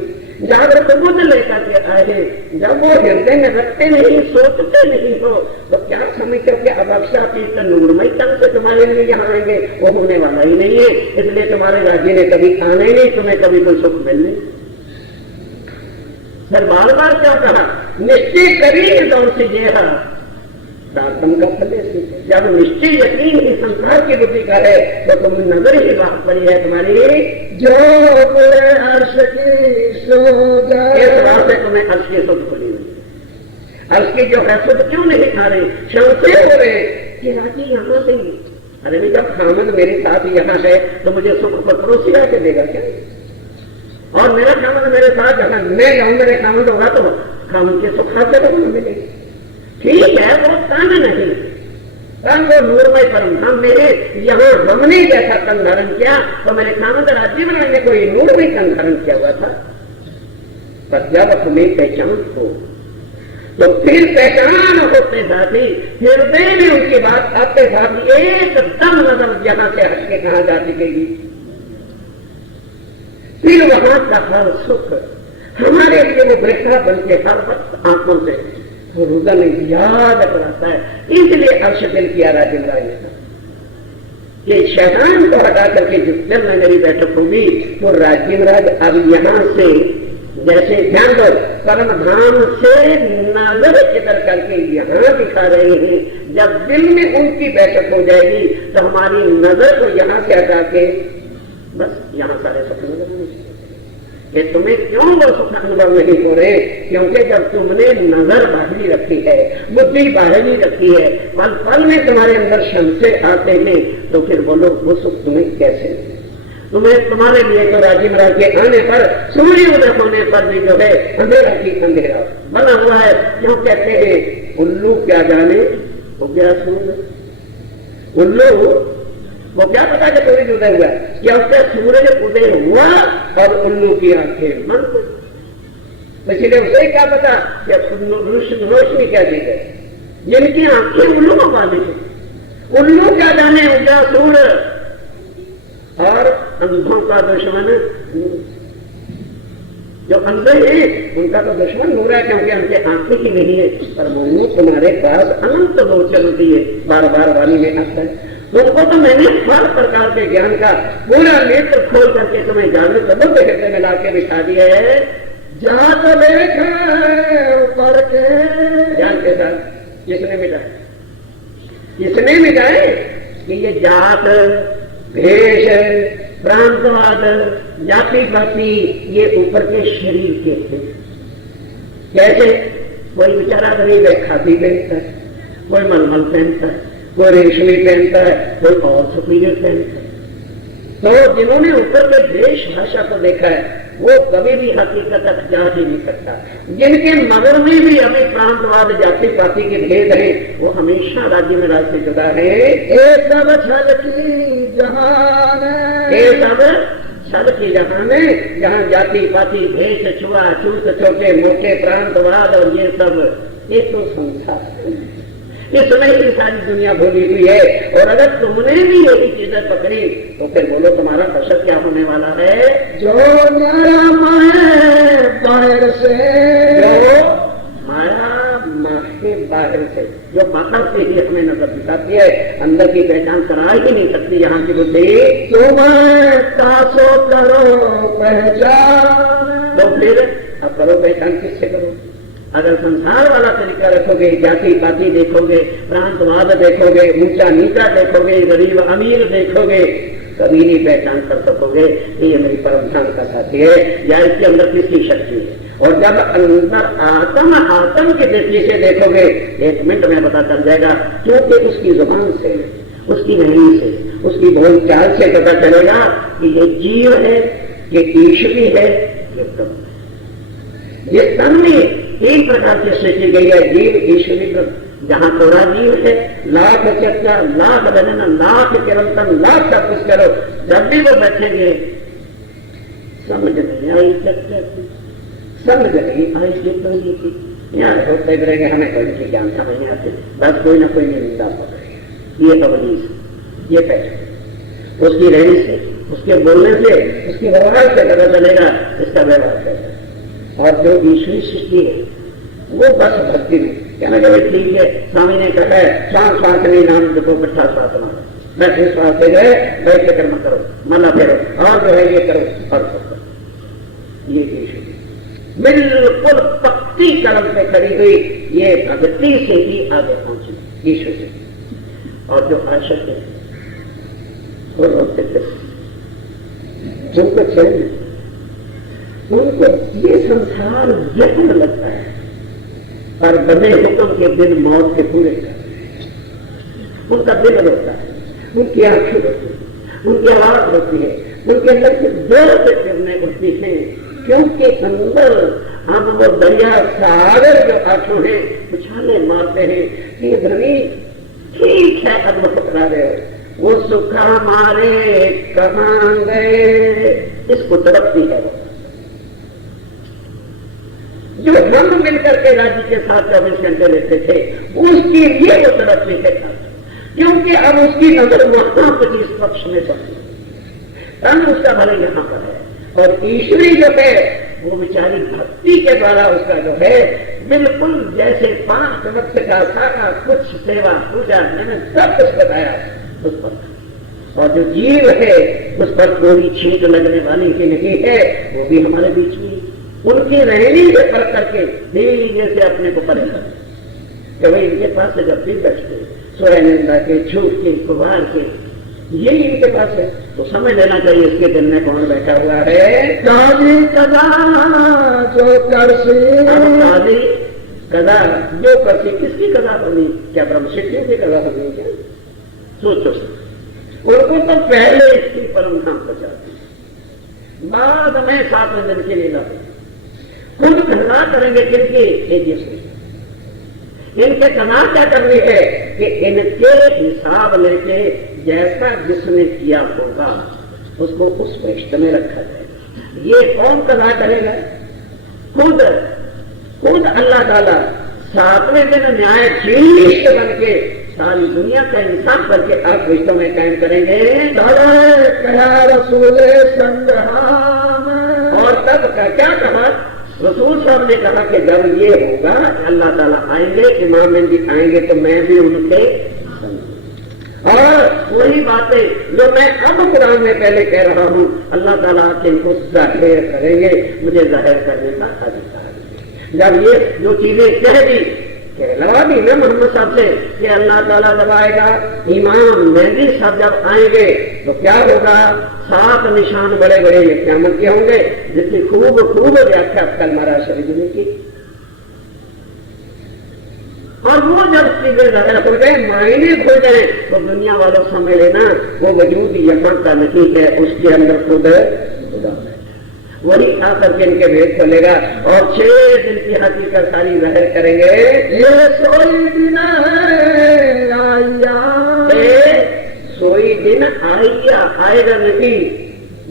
जागृत बुद्ध लेकर के आए। जब वो हृदय में रखते नहीं सोचते नहीं हो तो क्या समझते हो कि अवक्षा की नूरमय तंग से तुम्हारे लिए यहाँ आएंगे वो होने वाला ही नहीं है। इसलिए तुम्हारे राज्य ने कभी आना ही नहीं तुम्हें कभी कोई सुख मिलने। सर बार बार क्यों कहा निश्चय करिए दौड़ से ये प्रार्थना का फल जब निश्चय यकीन ही संसार की बुद्धि का है तो तुम नजर ही बात पड़ी है तुम्हारी जो अर्श की सुध इस बात से तुम्हें अर्श की सुध पड़ी हुई। अर्श की जो है सुध क्यों नहीं खा रहे शंसे हो रहे कि राजी यहाँ से ही अरे भी जब खामद मेरे साथ यहाँ है तो मुझे सुख पर पड़ोसी आके देगा क्या और मेरा खामद मेरे साथ अगर मैं जाऊं मेरे खामद होगा तो खामद के सुख हाथ से मिलेगी। ठीक है वो तन नहीं तन वो नूरमय परम धाम मेरे यहाँ रमनी जैसा तन धारण किया तो मेरे खामद राज्य में ने कोई नूरमय तन धारण किया हुआ था। पर जब तुम्हें पहचान हो तो फिर पहचान होते साथ ही हृदय में उनकी बात आते साथ ही एकदम नजर यहाँ से हट के कहा जा सकेगी। फिर वहां का हर सुख हमारे लिए वो वृक्षा बन के हर वक्त आंखों से रुदन याद कराता है। इसलिए अर्श दिल किया राजेंद्र ने ये शैतान को हटा करके जिस में मेरी बैठक होगी तो राजेंद्र अब यहाँ से जैसे ध्यान दो परम धाम से नजर चित्र करके यहाँ दिखा रहे हैं। जब दिल में उनकी बैठक हो जाएगी तो हमारी नजर को यहाँ से हटा के बस यहाँ सारे सपने नजर कि तुम्हें क्यों वो सुख अनुभव नहीं हो रहे क्योंकि जब तुमने नजर बाहरी रखी है बुद्धि बाहरी रखी है पल पल में तुम्हारे अंदर शमसे आते हैं तो फिर बोलो वो सुख तुम्हें कैसे तुम्हें तुम्हारे लिए तो राजी महाराज के आने पर सूर्य उदय होने पर भी जो है अंधेरा की अंधेरा बना हुआ है। क्यों कहते हैं उल्लू क्या जाने वो क्या सूर्य उल्लू वो क्या पता कि सूरज उदय हुआ क्या उससे सूरज उदय हुआ और उल्लू की आंखें बंद हो इसलिए उसे क्या पता कि रोशनी क्या दी गई जिनकी आंखें उल्लू को बांधी उल्लू क्या जाने उनका सूर्य और अंधों का दुश्मन जो अंधे हैं उनका तो दुश्मन हो रहा है क्योंकि उनके आंखें ही नहीं है पर वो तुम्हारे पास अनंत गोचर होती है बार बार वाणी में आता है। तुमको तो मैंने हर प्रकार के ज्ञान का पूरा नेत्र खोल करके तुम्हें जागृत बुद्ध हृदय में लाके बिठा दिया है। जात देखे ऊपर के ज्ञान के साथ इसने मिटाए कि ये जात भेष प्रांतवाद जाति पाति ये ऊपर के शरीर के थे। कैसे कोई बेचारा गरीब है खादी पहनता है, कोई मलमल पहनता है, कोई रेशमी पहनता है, कोई और सुपीरियर पहनता है। तो जिन्होंने ऊपर के देश भाषा को देखा है वो कभी भी हकीकत तक जांच ही नहीं करता। जिनके मगर में भी अभी प्रांतवाद जाति पाति के भेद है वो हमेशा राज्य में राज्य से जुदा है। ये सब छल की जहान, ये सब छल की जहान है, जहाँ जाति पाति भेष छुआ छूत छोटे मोटे प्रांतवाद और ये सब, ये तो संसार है, इसमें ही सारी दुनिया भूली हुई है। और अगर तुमने भी यही चीजें पकड़ी तो फिर बोलो तुम्हारा दशक क्या होने वाला है। जो माया बाहर से, जो माया के बाहर से, जो बाहर से ही हमें नजर दिखाती है, अंदर की पहचान करा ही नहीं सकती यहाँ की बुद्धि। तुम तासो करो पहचान, तो फिर अब करो पहचान किससे करो। अगर संसार वाला तरीका रखोगे, जाति पाति देखोगे, प्रांतवाद देखोगे, ऊंचा नीचा देखोगे, गरीब अमीर देखोगे, कभी नहीं पहचान कर सकोगे कि ये मेरी परम ध्यान का साथी है या इसके अंदर किसकी शक्ति है। और जब अंदर आत्म की दृष्टि से देखोगे 1 मिनट में पता चल जाएगा, क्योंकि उसकी जुबान से, उसकी वाणी से, उसकी बोलचाल से पता चलेगा कि ये जीव है, ये ईश्वरी है, ये ब्रह्म है। ये तन में 3 प्रकार की सृष्टि गई है, जीव ईश्वरी ब्रह्म। जहां थोड़ा जीव है, लाख चर्चा, लाख भजन, लाख कीर्तन, लाख सब कुछ करो, जब भी वो बैठेंगे समझ नहीं आई चर्चा की, समझ नहीं आई की, यहाँ होते करेंगे, हमें कोई की ज्ञान समझ नहीं आती, बस कोई ना कोई निंदा पकड़ेगा। ये तबलीग, ये पहचान उसकी रहने से, उसके बोलने से, उसके व्यवहार से पता चलेगा इसका व्यवहार कैसा। और जो ईश्वरी सृष्टि है वो बस भक्ति में कहना चाहिए, ठीक है स्वामी ने कहा है श्वास श्वास नहीं नाम जपो पिठा श्वास मारो, बैठे श्वास से गए बैठ के कर्म करो, माला फेरो, और जो है ये करो और सब करो। ये ईश्वरी बिल्कुल पक्की कलम पे खड़ी हुई, ये भक्ति से ही आगे पहुंची ईश्वर से। और जो आशक है वो रोते जिनको चैन, उनको ये संसार व्यर्थ लगता है, पर बने हुक्म के दिन मौत के पूरे कर रहे हैं। उनका दिल रोता है, उनकी आंखें रोती है, उनकी आवाज रोती है, उनके अंदर से दर्द गिरने उठती है, क्योंकि अंदर हम वो दरिया सागर जो आंसू है उछाले मारते हैं कि धनी ठीक है अब वो पकड़ा रहे, वो सुखा मारे कहाँ गए, इसको तड़पती है। जो हम मिलकर के राज्य के साथ 24 घंटे लेते थे उसकी लिए वो तड़पती है, क्योंकि अब उसकी नजर वहां पर इस पक्ष में पड़ती है, तन उसका भले यहाँ पर है। और ईश्वरी जो है वो बेचारी भक्ति के द्वारा उसका जो है बिल्कुल जैसे 5 वक्त का सारा कुछ सेवा पूजा मैंने सब कुछ बताया उस पर। और जो जीव है उस पर कोई छींक लगने वाली ही नहीं है, वो भी हमारे बीच में उनकी रहनी से फर्क करके धीरे से अपने को परे कर, जब इनके पास से जब भी बैठते सोया निंदा के, झूठ के, कुवार के, यही इनके पास है, तो समझ लेना चाहिए इसके दिल में कौन बैठा हुआ है। काली कदा जो करसी, काली कदा जो करसी, किसकी कदा बनी? क्या ब्रह्मशिष्टियों की कदा बनी? क्या सोचो, उनको तो पहले इसकी परम धाम बचाती, बाद में 7वें दिन की लीला खुद घटना करेंगे किनकी? इनके तना क्या करनी है कि इनके हिसाब लेके जैसा जिसने किया होगा उसको उस पृष्ठ में रखा जाएगा। ये कौन कदा करेगा? खुद अल्लाह ताला 7वें दिन न्यायाधीश बन के सारी दुनिया का इंसान करके आप रिश्तों में कायम करेंगे। और तब का क्या कहा? रसूल साहब ने कहा कि जब ये होगा अल्लाह ताला आएंगे, इमाम भी आएंगे तो मैं भी उनके, और वही बातें जो मैं अब कुरान में पहले कह रहा हूँ अल्लाह ताला आके इनको जाहिर करेंगे, मुझे जाहिर करने का अधिकार है। जब ये जो चीजें कह दी कहलवा दी ना मोहम्मद साहब से कि अल्लाह ताला जब आएगा, इमाम मेहदी साहब जब आएंगे तो क्या होगा? 7 निशान बड़े बड़े ये क़यामत के होंगे, जिसकी खूब व्याख्या कल महाराज शरीफ ने की। और वो जब सीधे झगड़ा खुल गए, मायने खुल गए, तो दुनिया वालों समझ लेना वो वजूद यहाँ का नहीं है, उसके अंदर खुद खुदा है। वही आकर के इनके भेद खोलेगा और 6 दिन की हकीकत सारी जाहिर करेंगे। ये सोई दिन आया, सोई दिन आया, आएगा नहीं।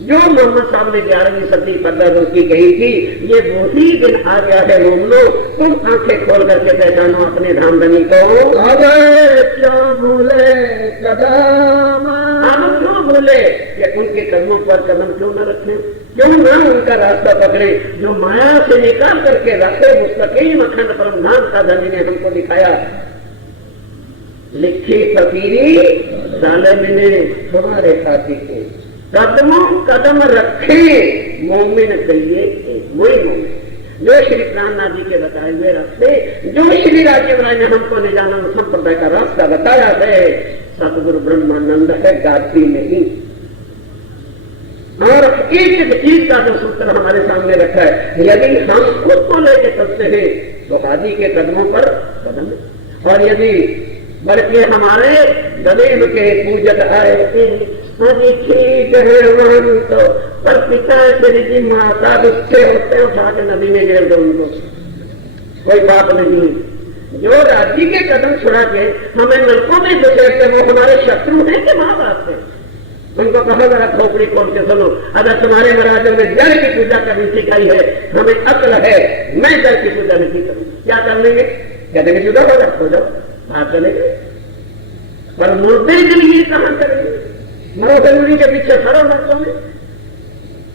जो मोहम्मद साहब ने 11वीं सदी 15 रोज की कही थी, ये वही दिन आ गया है। मोमनो, तुम आंखें खोल करके पहचानो अपने धामधनी को। क्यों भूले कदम, हम क्यों भूले कि उनके कदमों पर कदम क्यों न रखें, क्यों ना उनका रास्ता पकड़े जो माया से निकाल करके रखे मुस्तकीम अखंड परम धाम का धनी ने हमको दिखाया। लिखी फकीरी जालिम ने हमारे खाती थे, कदमों कदम रखे मोमिन कहिए वही मोमिन जो श्री प्राणनाथ जी के बताए हुए रास्ते, जो श्री राजीव राय ने हमको निजानंद संप्रदाय का रास्ता बताया है, सतगुरु ब्रह्मानंद है, गायत्री नहीं। और एक चीज का जो सूत्र हमारे सामने रखा है, यदि हम खुद को लेके चलते हैं तो हाजी के कदमों पर कदम, और यदि बल्कि हमारे गरीब के पूजक आए ठीक है तो पर पिता श्री जी माता गुस्से होते उठा के नदी में गिर दो उनको, कोई बात नहीं। जो राज्य के कदम छुड़ा के हमें नलकों में घुसेड़ते वो हमारे शत्रु हैं कि माँ बाप है। उनको कहो जरा खोपड़ी खोल के सुनो, अगर तुम्हारे महाराजों ने जल की पूजा करनी सिखाई है, हमें अक्ल है, मैं जल की पूजा नहीं करूँ, क्या कर लेंगे? कहते कि जुदा हो जाओ, बात चलेंगे, पर मुर्दे के लिए कहां करेंगे? मरोधनी के पीछे खड़ो नलकों में।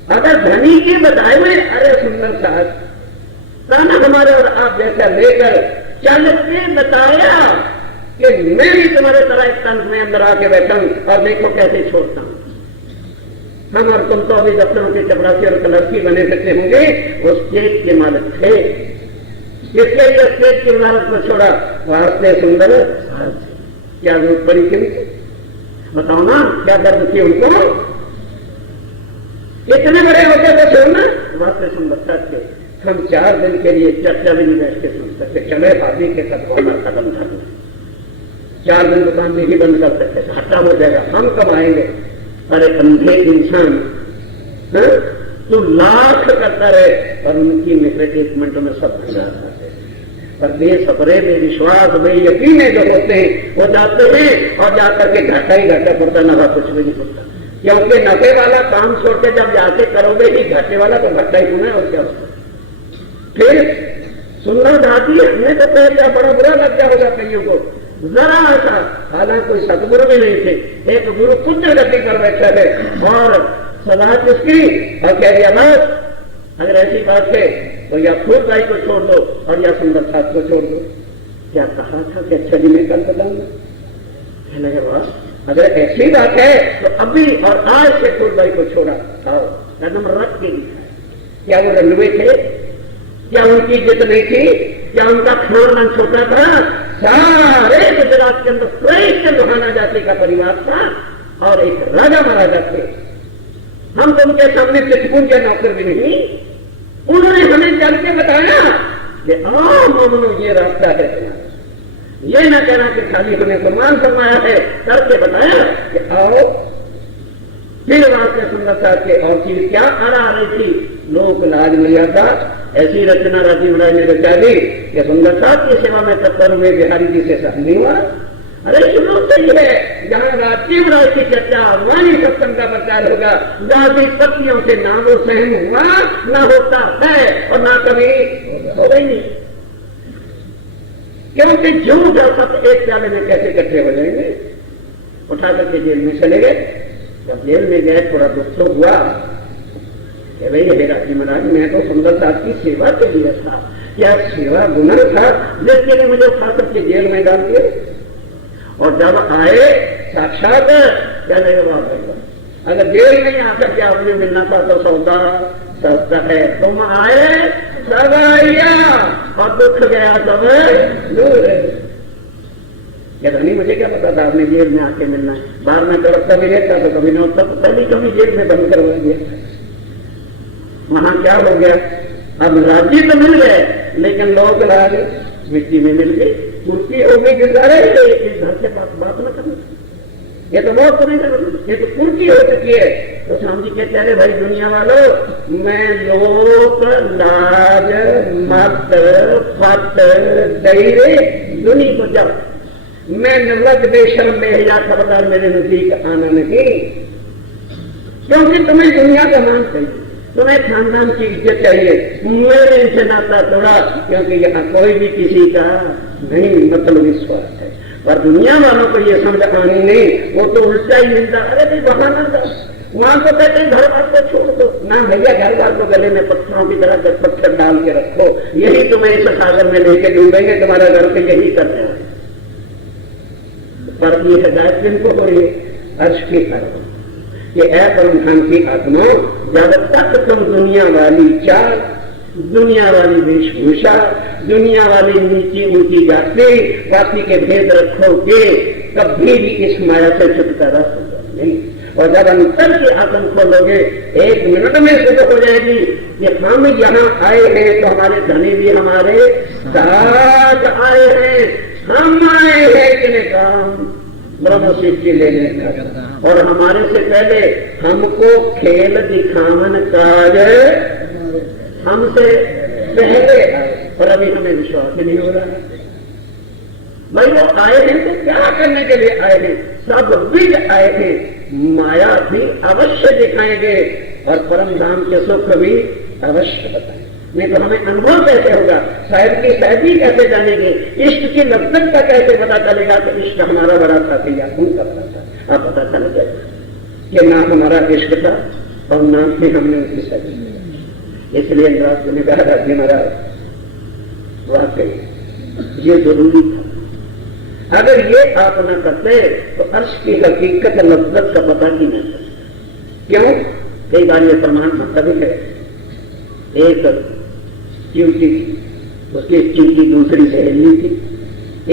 अगर धनी के बताए हुए अरे सुंदर साहब ताना हमारे और आप जैसा लेकर चल के बताया कि मैं भी तुम्हारे तरह एक तंत्र में अंदर आके बैठा हूं और देखो कैसे छोड़ता हूं। हम और तुम तो अभी दफ्तरों के चपरासी और कलरसी बने सकते होंगे, वो स्टेज के मालिक थे, इसके लिए स्टेज की इमारत को छोड़ा, वास्ते सुंदर क्या जरूरत पड़ी क्यों? बताओ ना क्या दर्द थी उनको? इतने बड़े होते तो छोड़ना, वास्ते सुंदर सत्य हम 4 दिन के लिए चर्चा भी नहीं बैठ के सुन सकते, चले भाभी के कदम कदम धर 4 दिन दुकान में ही बंद कर सकते, घाटा हो जाएगा, हम कब आएंगे? अरे अंधे इंसान, तू लाख करता रहे और उनकी मेहनत 1 मिनट में सब भंगार जाते, पर बेसब्रे बेविश्वास बेयकीने जो होते हैं वो जाते हैं और जाकर के घाटा ही घाटा पड़ता, नफा कुछ भी नहीं पड़ता, क्योंकि नफे वाला काम छोड़ के जब जाके करोगे ही घाटे वाला तो घाटा ही होना है और क्या होता। फिर सुंदर घाटी हमने तो पहले बड़ा बुरा लग गया होगा कईयों को, जरा सा, हालांकि कोई सतगुरु भी नहीं थे, एक गुरु पुत्र गति पर बैठा है और सलाह किसकी और कह दिया बस अगर ऐसी बात है तो या फूल भाई को छोड़ दो और या सुंदर साथ को छोड़ दो। क्या कहा था कि अच्छा जी मैं कल बताऊंगा? कहने के बाद अगर ऐसी बात है तो अभी और आज से फूल भाई को छोड़ा और कदम रख के दिखाया। क्या वो रंगवे थे? क्या उनकी इज्जत नहीं थी? क्या उनका खानदान छोटा था? सारे गुजरात के अंदर श्रेष्ठ लोहाना जाति का परिवार था और एक राजा महाराजा थे। हम तो उनके सामने चिटपुंज के नौकर भी नहीं, उन्होंने हमें चल के बताया कि मोमनो ये रास्ता है तुम्हारा, ये न कहना कि खाली हमें सम्मान फरमाया है, करके बताया कि आओ। फिर वहां से सुंदर साहब के और चीज क्या आ रही थी, लोक लाज मर्यादा ऐसी रचना राजीव राय ने रचा दी कि सुंदर साहब की सेवा में तत्पर हुए बिहारी जी से सहन नहीं हुआ। अरे शुरू से ही है जहां राजीव राय की चर्चा वाणी सत्संग का प्रचार होगा, जाति सत्यों से ना वो सहन हुआ ना होता है और ना कभी होगा ही नहीं, क्योंकि झूठ और सत्य एक प्याले में कैसे इकट्ठे हो जाएंगे। उठा करके जेल में चले गए। जब जेल में गए थोड़ा दुख तो हुआ कि भाई हे राजी महाराज मैं तो सुंदर साहब की सेवा के लिए था, क्या सेवा गुना था जिसके लिए मुझे उठा करके जेल में डाल दिया? और जब आए साक्षात कहने के बाद अगर जेल नहीं आकर के आपने मिलना था तो सौदा सस्ता है, तुम आए सब आया और दुख गया सब दूर। नहीं मुझे क्या पता था आपने जेल में आके मिलना है, बाहर में कभी कभी रहता तो कभी नहीं होता, तो पहले कभी जेल में बंद करवा दिया। वहां क्या हो गया, अब राज्य तो मिल गए लेकिन लोग राज मिट्टी में मिल गए। कुर्सी हो गई गिरदारे, इस घर से बात न करना, ये तो बहुत नहीं करना, ये तो कुर्सी हो चुकी है। तो स्वामी जी कहते अरे भाई दुनिया वालों, मैं लोक लाज मत फत दैरे दुनी को जब मैं निर्लज बेशर्म बेहया खबरदार मेरे नजदीक आना नहीं, क्योंकि तुम्हें दुनिया का मान चाहिए, तुम्हें खानदान की इज्जत चाहिए, मेरे इनसे नाता तोड़ा, क्योंकि यहाँ कोई भी किसी का नहीं मतलब विश्वास है। और दुनिया वालों को ये समझ आनी नहीं, वो तो उल्टा ही मिलता, अरे भाई वहां ना जा, वहां तो कहते घर बार को छोड़ दो ना भैया, घर बार को गले में पत्थरों की तरह पत्थर डाल के रखो, यही तुम्हें इस सागर में लेके डूबेंगे, तुम्हारा घर पे यही करने हैं। पर ये हिदायत किनको हो रही है? अर्श की तरफ ये ऐ परम धन की आत्मा, जब तक तुम दुनिया वाली चाल, दुनिया वाली वेशभूषा, दुनिया वाली नीची ऊंची जाति के भेद रखोगे, कभी भी इस माया से छुटकारा नहीं। और जब अंतर की आत्म खोलोगे, एक मिनट में सिद्ध हो जाएगी कि हम यहाँ आए हैं तो हमारे धनी भी हमारे साथ आए हैं, हम आए हैं कि काम ब्रह्म सिद्धि लेने का, और हमारे से पहले हमको खेल दिखावन काज हमसे पहले आए, और अभी हमें विश्वास ही नहीं हो रहा है। भाई वो आए हैं तो क्या करने के लिए आए हैं? सब विध आए थे, माया भी अवश्य दिखाएंगे और परम धाम के सुख भी अवश्य बताएंगे, नहीं तो हमें अनुभव कैसे होगा? साहिब की साहिबी कैसे जानेंगे? इष्ट की लज्जत का कैसे पता चलेगा कि इष्ट हमारा बड़ा साथी या उनका बड़ा था? अब पता चल गया कि ना हमारा इष्ट था और ना ही हमने उनकी साथी। इसलिए राज ने कहा राज्य महाराज वाकई ये जरूरी था, अगर ये आप न करते तो अर्श की हकीकत लज्जत का पता ही नहीं चलता। क्यों? कई बार ये प्रमाण मतलब है, एक च्यूटी थी, उसकी च्यूटी दूसरी सहेली थी,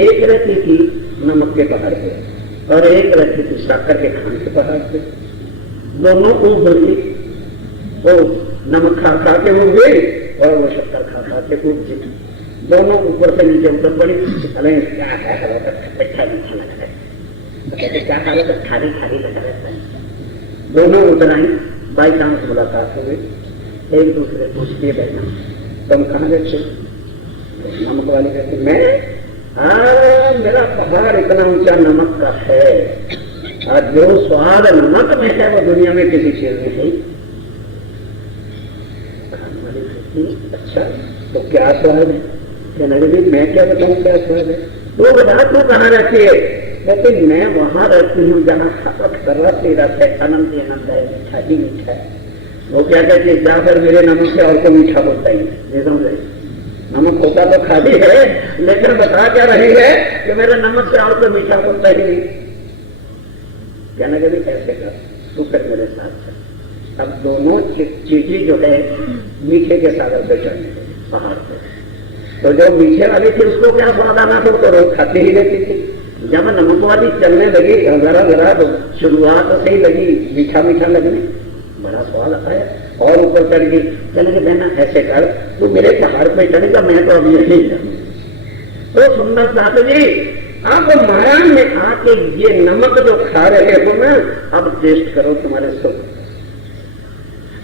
एक रहती थी नमक के पहाड़ पे और एक रहती थी शक्कर के खाने के पहाड़ पे। दोनों उब गई, वो नमक खा खा के उब गई और वो शक्कर खा खा के उब गई। दोनों ऊपर से नीचे उतर पड़ी। अरे क्या है, अच्छा मीठा लग रहा है, कहते क्या खा रहे, तो खारी खारी लग रहा है। दोनों उतर आई, बाई चांस मुलाकात हो गई, एक दूसरे पूछते बैठा, तुम कहाँ रहते? नमक वाली कहती मैं, मेरा पहाड़ इतना ऊंचा नमक का है, और जो स्वाद नमक में है वो दुनिया में किसी चीज में है। खाने वाली कहती अच्छा तो क्या स्वाद है? कहने लगी मैं क्या बताऊं क्या स्वाद है? तो बता तू कहाँ रहती है? कहते मैं वहां रहती हूँ जहाँ कर रहा तेरा है, आनंद ही आनंद है, मीठा ही मीठा है। वो क्या कहते जाकर मेरे नमक से और को मीठा बोलता ही नहीं, समझे? नमक होता तो खाली है, लेकिन बता क्या रही है कि मेरे नमक से और को मीठा बोलता ही नहीं। कहने लगे कैसे कर, तू फिर मेरे साथ चल। अब दोनों चीटी जो है मीठे के सागर पे चढ़ने लगे पहाड़ पे। तो जो मीठे वाली थी उसको क्या स्वाद आना था, तो रोज खाती ही रहती थी। जब नमक वाली चलने लगी, जरा जरा तो शुरुआत तो सही लगी, मीठा मीठा लगने, बड़ा स्वाद आया और ऊपर चढ़ गई। चले गए बहना ऐसे कर, तू मेरे पहाड़ पे चढ़ेगा, मैं तो अभी यही तो सुंदर साथ जी आप महाराज में आके ये नमक जो खा रहे हो ना, अब टेस्ट करो तुम्हारे सुख।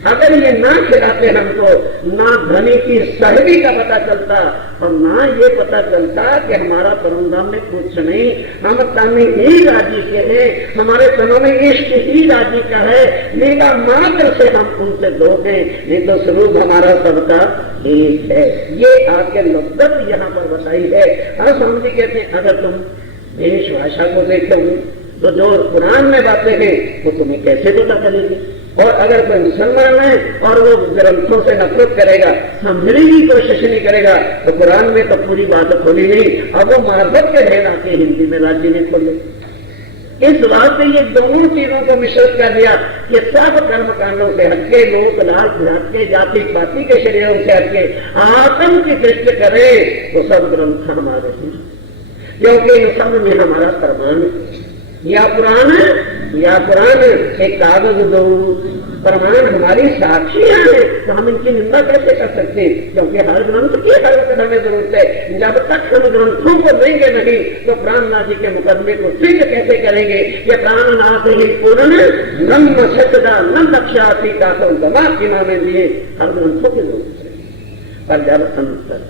अगर ये ना खिलाते हमको, ना धनी की सहबी का पता चलता और ना ये पता चलता कि हमारा परमधाम में कुछ नहीं, हम तन ही राजी के हैं, हमारे तनों में इष्ट ही राजी का है, लीला मात्र से हम उनसे दो हैं, नहीं तो स्वरूप हमारा सबका एक है। ये आके लज्जत यहाँ पर बताई है। और स्वामी जी कहते हैं अगर तुम देश भाषा को देखो तो जो कुरान में बातें हैं वो तुम्हें कैसे पता चलेगी? और अगर कोई मुसलमान है और वो ग्रंथों से नफरत करेगा, समझने की कोशिश नहीं करेगा, तो कुरान में तो पूरी बात खोली नहीं, अब वो मार्फत के ढेर आके हिंदी में राज्य नहीं खोले। इस बात से ये दोनों चीजों को मिश्रित कर दिया कि सब कर्म कांडों से हटके, लोक लाभ हटके, जाति पाति के शरीरों से हटके आत्म की दृष्टि करे तो सब ग्रंथ हमारे हैं, क्योंकि इन सब में हमारा प्रमाण या पुराण एक कागज दो प्रमाण हमारी साक्षियां हैं, तो हम इनकी निंदा कैसे कर सकते हैं? क्योंकि हर ग्रंथ की हर हमें जरूरत है। जब तक हम ग्रंथों को लेंगे नहीं तो प्राणनाथ जी के मुकदमे को सिद्ध कैसे करेंगे? ये प्राणनाथ ही पूर्ण ब्रह्म सचदा न दक्षाती का तो दमाग की नामे दिए हर ग्रंथों की जरूरत है। पर जब संतर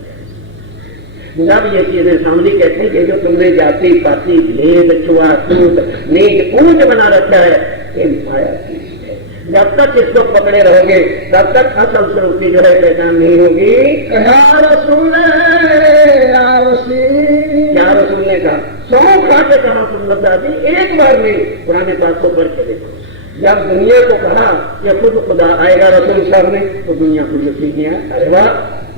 जब ये चीजें सामने कहते हैं कि जो तुमने जाति पाति भेद छुआछूत नीच ऊंच बना रखा है, ये माया की है। जब तक इसको पकड़े रहोगे तब तक असल स्वरूपी जो है पहचान नहीं होगी। क्या रसूल ने कहा, सौ खा के कहा सुंदरता जी, एक बार में पुराने बात को पढ़ के देखो। जब दुनिया को कहा कि खुद खुदा आएगा रसूल साहब ने, तो दुनिया को यकीन किया, अरे वाह,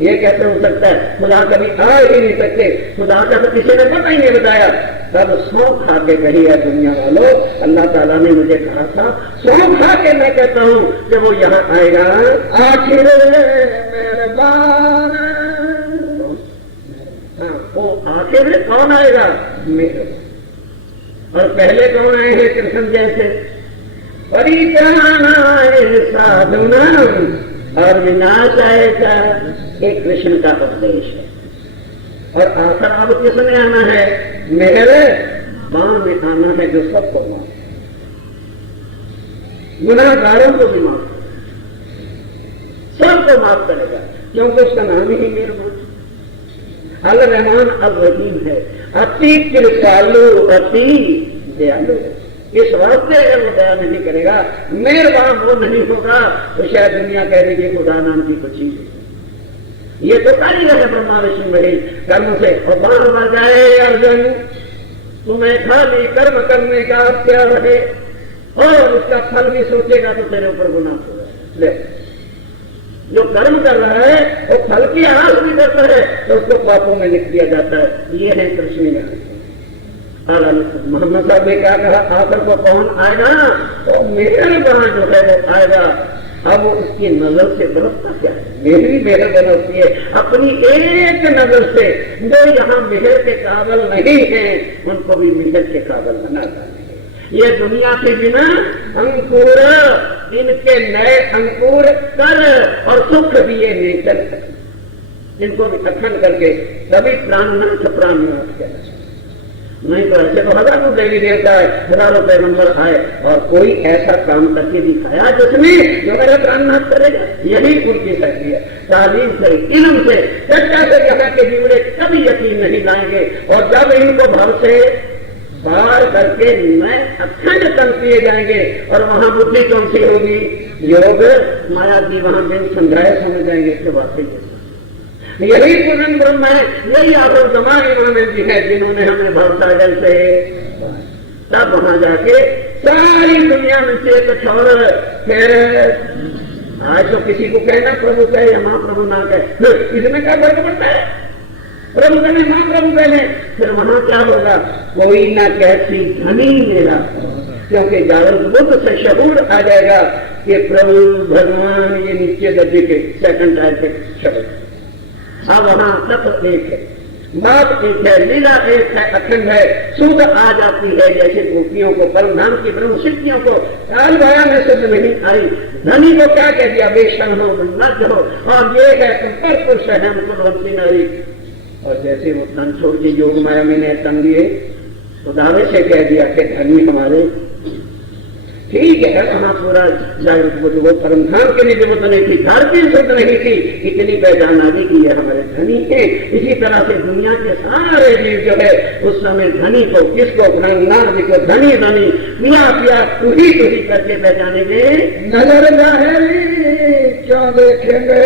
ये कैसे हो सकता है? खुदा कभी आ ही नहीं सकते, खुदा का तो किसी ने पता ही नहीं बताया। तब सौ खा के कही है दुनिया वालों, अल्लाह ताला ने मुझे कहा था, सौ खा के मैं कहता हूँ कि वो यहाँ आएगा। आखिर मेहरबान, वो आखिर कौन आएगा? मेरे। और पहले कौन आए हैं? कृष्ण जैसे परित्राणाय साधुनां और विनाशाय का, एक कृष्ण का उपदेश है। और आखिर अब किसने आना है? मेरे बाण में आना है जो सबको माफ, गुनाहगारों को भी माफ, सबको माफ करेगा, क्योंकि उसका नाम ही मेहरबान अल रहमान अल रहीम है। अति कृपालु अति दयालु, इस वास्ते वो दया नहीं करेगा, मेहरबान वो नहीं होगा तो शायद दुनिया कह देगी खुदा नाम की कुछ चीज। ये तो कारीगर है ब्रह्मा विष्णु महेश कर्म से। और बाण बजाए अर्जुन, तुम्हें खाली कर्म करने का क्या रहे और उसका फल भी सोचेगा तो तेरे ऊपर गुनाह होगा। ले, जो कर्म कर रहा है वो फल की आस भी करता है तो उसको पापों में लिख दिया जाता है। ये है कृष्ण ज्ञान। मोहम्मद साहब ने क्या कहा? आखिर को कौन आएगा? तो मेहरबान जो है वो आएगा। अब वो उसकी नजर से बरसता क्या है? मेरी मेहर बरसती है अपनी एक नजर से। जो यहाँ मेहर के काबिल नहीं है उनको भी मेहर के काबिल बनाता है। ये दुनिया के बिना अंकुर, इनके नए अंकुर कर और सुख दिए नहीं चल सकते, इनको भी अखंड करके तभी प्राणनाथ प्राणनाथ कहना। नहीं तो ऐसे तो हजारों देवी देवता है, हजारों पैगंबर आए और कोई ऐसा काम करके दिखाया जिसमें जो मेरा प्राणनाथ करेगा। यही उनकी शक्ति है। तालीम से, इल्म से, चर्चा से यहाँ के जीवड़े कभी यकीन नहीं लाएंगे। और जब इनको भाव से बाहर करके मैं अखंड तन किए जाएंगे और वहां बुद्धि कौन सी होगी? योग माया की वहां बिन समझाए समझ जाएंगे कि वाकई यही पूर्ण ब्रह्म है। यही आखिर जमान इन्होंने दी है जिन्होंने हमें भवसागर से, तब वहां जाके सारी दुनिया में से कुछ और। फिर आज तो किसी को कहना प्रभु कहे या महाप्रभु ना कहे, इसमें क्या फर्क पड़ता है? प्रभु कहे महाप्रभु कहे, फिर वहां क्या होगा? कोई ना कैसी धनी मेरा, क्योंकि जागृत बुद्ध से शहूर आ जाएगा कि प्रभु भगवान ये नीचे दर्जे के सेकंड टाइप के शब्द। अब वहां तत्व एक है, बात एक है, लीला एक है, अखंड है, शुद्ध आ जाती है। जैसे गोपियों को परमधाम की ब्रह्म सिद्धियों को काल भाया में शुद्ध नहीं आई। धनी को क्या कह दिया? बेशर्म हो, नग्न हो, और ये है तुम पर पुरुष है, हम कुलवंती नारी। और जैसे वो तन छोड़ के योग माया में तन दिए तो दावे से कह दिया कि धनी हमारे। ठीक है, वहां पूरा जागृत बुद्ध वो परमधाम के लिए जरूरत नहीं थी, धरती शुद्ध नहीं थी, इतनी पहचान आ गई कि ये हमारे धनी है। इसी तरह से दुनिया के सारे जीव जो है उस समय धनी को, किसको? ब्रह्मनाथ को धनी धनी पिया पिया तुही करके पहचानेंगे। नजर जाहिरी क्यों देखेंगे?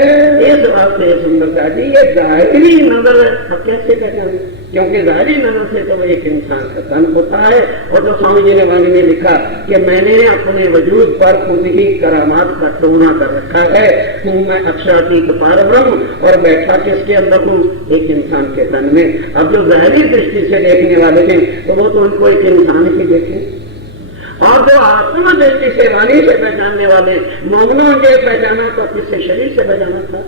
इस वास्ते सुंदरता जी ये जाहिरी नजर अब कैसे पहचाने? क्योंकि जाहिरी नजर से तो एक इंसान का तन होता है। और जो स्वामी जी ने वाणी में लिखा कि मैंने अपने वजूद पर खुद ही करामात का टोना कर रखा है, हूँ मैं अक्षरातीत पार ब्रह्म, और बैठा किसके अंदर हूँ? एक इंसान के तन में। अब जो जाहिरी दृष्टि से देखने वाले थे तो वो तो उनको एक इंसान ही देखे, और जो आत्मा दृष्टि से वाणी से पहचानने वाले मोमनों के पहचाना तो किससे? शरीर से पहचाना था।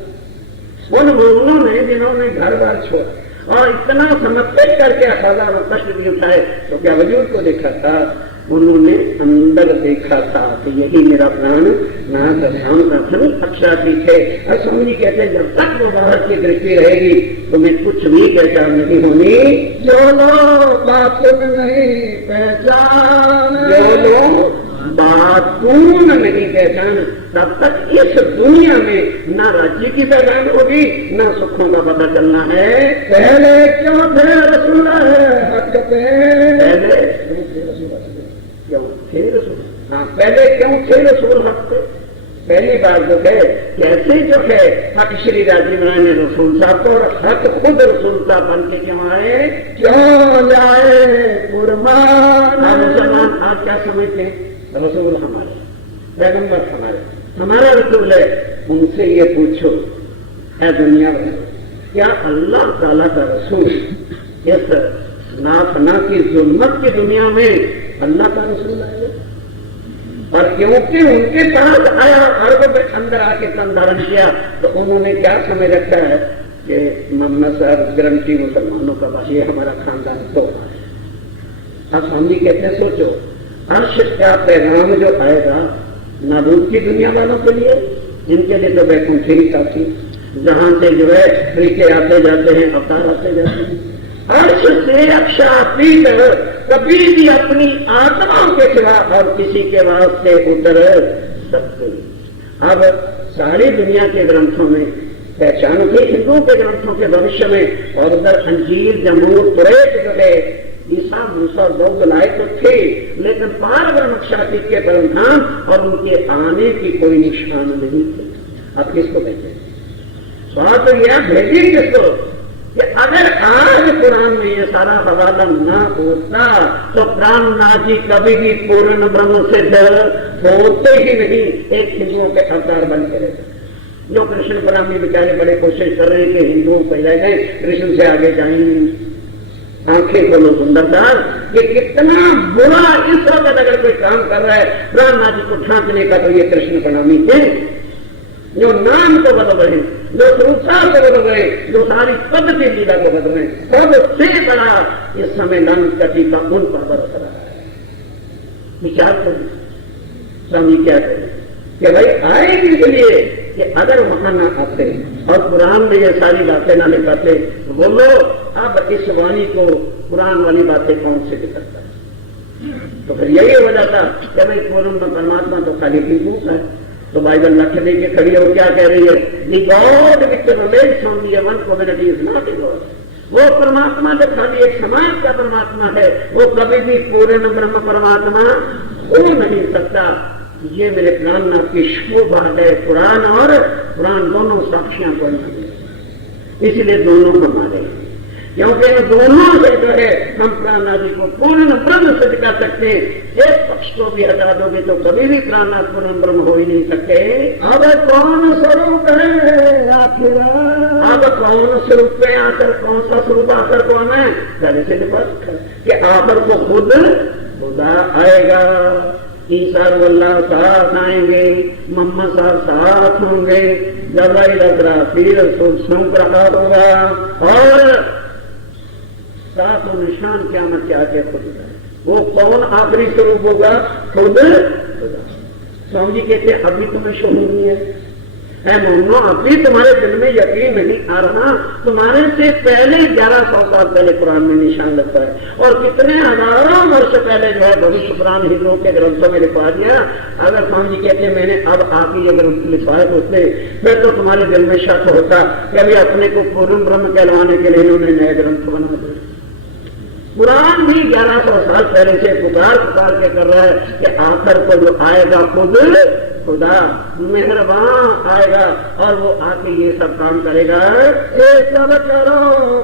उन मोमनों ने जिन्होंने घर बार छोड़ा और इतना समर्पित करके हजारों कष्ट भी उठाए तो क्या वजूद को देखा था? उन्होंने अंदर देखा था कि यही मेरा प्राण नाथ राम का धन अक्षातीत है। और स्वामी जी कहते हैं जब तक वो बाहर की दृष्टि रहेगी तुम्हें कुछ भी पहचान नहीं होनी। जो लोग बातून नहीं पहचान, जो लोग बातून नहीं पहचान, तब तक इस दुनिया में ना राज्य की पहचान होगी ना सुखों का पता चलना है। पहले क्यों थे रसूल हक पे, पहले क्यों थे रसूल, हाँ पहले क्यों थे रसूल हक पे। पहली बार जो है कैसे जो है हक श्री राजीव राय ने रसूल साहब को, और हक खुद रसूल साहब बन के क्यों आए, क्यों लाए कुर्बान। हम मुसलमान आज क्या समझते हैं, रसूल हमारे, पैगंबर हमारे, हमारा रसूल है। उनसे ये पूछो है दुनिया में क्या अल्लाह ताला का रसूल इस नाफना की जुल्मत की दुनिया में अल्लाह का रसूल आया? और क्योंकि उनके पास आया, अर्ब में अंदर आके तन धारण किया, तो उन्होंने क्या समझ रखा है कि मोहम्मद साहब गारंटी मुसलमानों का बात, ये हमारा खानदान तो है। अब स्वामी कहते हैं सोचो अर्श का पैगाम जो आएगा नाबूद की दुनिया वालों के लिए, जिनके लिए तो बैकुंठ ही काफी, जहां से जो है तरीके आते जाते हैं, अवतार आते जाते हैं। अर्श से अक्षातीत कभी भी अपनी आत्माओं के सिवा और किसी के वास्ते उतर सकते। अब सारी दुनिया के ग्रंथों में पहचान थी, हिंदुओं के ग्रंथों के भविष्य में, और उधर अंजीर जमूर तुरैत जो है ईसा मूसा बौद्ध लाए तो थे, लेकिन पार ब्रह्मक्षातीत के परिणाम और उनके आने की कोई निशान नहीं थे। अब किसको कहते हैं? बात तो यह भेजी किसको कि अगर आज कुरान में ये सारा हवाला ना होता तो प्राणनाथ जी कभी भी पूर्ण ब्रह्म से होते ही नहीं, एक हिंदुओं के अवतार बन के रहते। जो कृष्ण परामी बेचारे बड़े कोशिश कर रहे हैं कि हिंदुओं पहले गए कृष्ण से आगे जाएंगे, आंखें खोलो सुंदरदार, कि कितना बुरा इस वक्त अगर कोई काम कर रहा है प्राणनाथ जी को ढांकने का, तो ये कृष्ण प्रणामी थे जो नाम को बदल रहे, जो संसार को बदल रहे, जो सारी पद्धति लीला को बदल रहे, सबसे बड़ा इस समय लानत का टीका उन पर बरस रहा है। विचार करिए स्वामी क्या करें कि भाई आएंगे इसलिए कि अगर वहां ना आते और कुरान में ये सारी बातें ना लिखाते, बोलो अब इस वाणी को कुरान वाली बातें कौन से लिखाता है? तो फिर यही हो जाता कि भाई पूर्ण परमात्मा तो खाली टीकू है। तो बाइबल लख दे के खड़ी और क्या कह रही है, the god which relates only one community is not a god. वो परमात्मा जो खाली एक समाज का परमात्मा है, वो कभी भी पूर्ण ब्रह्म परमात्मा हो नहीं सकता। ये मेरे प्राणनाथ की शोभा है, कुरान और कुरान दोनों साक्षियां को नहीं, इसलिए दोनों हमारे, क्योंकि इन दोनों से जो है हम प्राणनाथ जी को पूर्ण ब्रह्म सिद्ध कर सकते हैं। एक पक्ष को भी हटा दोगे तो कभी भी प्राणनाथ पूर्ण ब्रह्म हो ही नहीं सकते। अब कौन स्वरूप है आखिर, अब कौन स्वरूप है आकर, कौन सा स्वरूप आकर कौन है? पहले से कि आकर को खुद खुदा आएगा, ईसा अल्लाह साथ आएंगे, मोहम्मद साहब साथ होंगे, जबराइल फिर सुन रहा होगा, और साथ निशान क़यामत के आगे खुद वो कौन आखिरी स्वरूप होगा? खुद खुदा। स्वामी जी कहते हैं अभी तुम्हें शोभ नहीं है मोहनो, अभी तुम्हारे दिल में यकीन नहीं आ रहा। तुम्हारे से पहले 1100 साल पहले कुरान में निशान लगता है, और कितने हजारों वर्ष पहले जो है भविष्य पुराण हिंदुओं के ग्रंथों में लिखवा दिया। अगर स्वामी जी कहते हैं मैंने अब आके ये ग्रंथ लिखवाए होते, फिर तो तुम्हारे दिल में शक होता कि अभी अपने को पूर्ण ब्रह्म कहलवाने के लिए इन्होंने नए ग्रंथ बना दिए। कुरान भी 1100 साल पहले से पुकार के कर रहा है कि आखिर को जो आएगा खुद खुदा मेहरबान आएगा, और वो आके ये सब काम करेगा। ये सब करो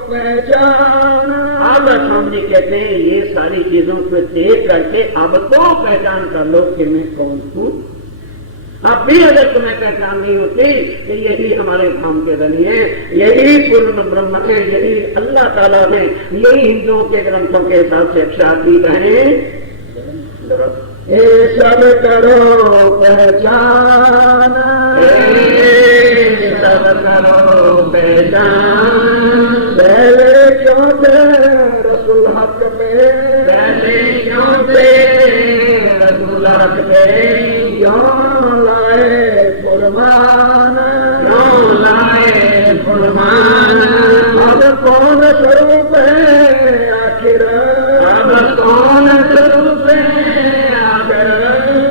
पहचान। अब स्वामी जी कहते हैं ये सारी चीजों को देख करके अब तो पहचान कर लो कि मैं कौन हूँ। अब भी अगर तुम्हें पहचान नहीं होती कि यही हमारे काम के धनी है, यही पूर्ण ब्रह्म है, यही अल्लाह ताला है, यही हिंदुओं के ग्रंथों के हिसाब से अक्षातीत है। ये सब करो पहचान, सब करो पहचान। पहले क्यों थे रसूल हक पे, पहले क्यों थे क्यों लाए फुरमान, क्यों लाए फुरमान। अब कौन स्वरूप है आखिर, अब कौन स्वरूप है आखिर।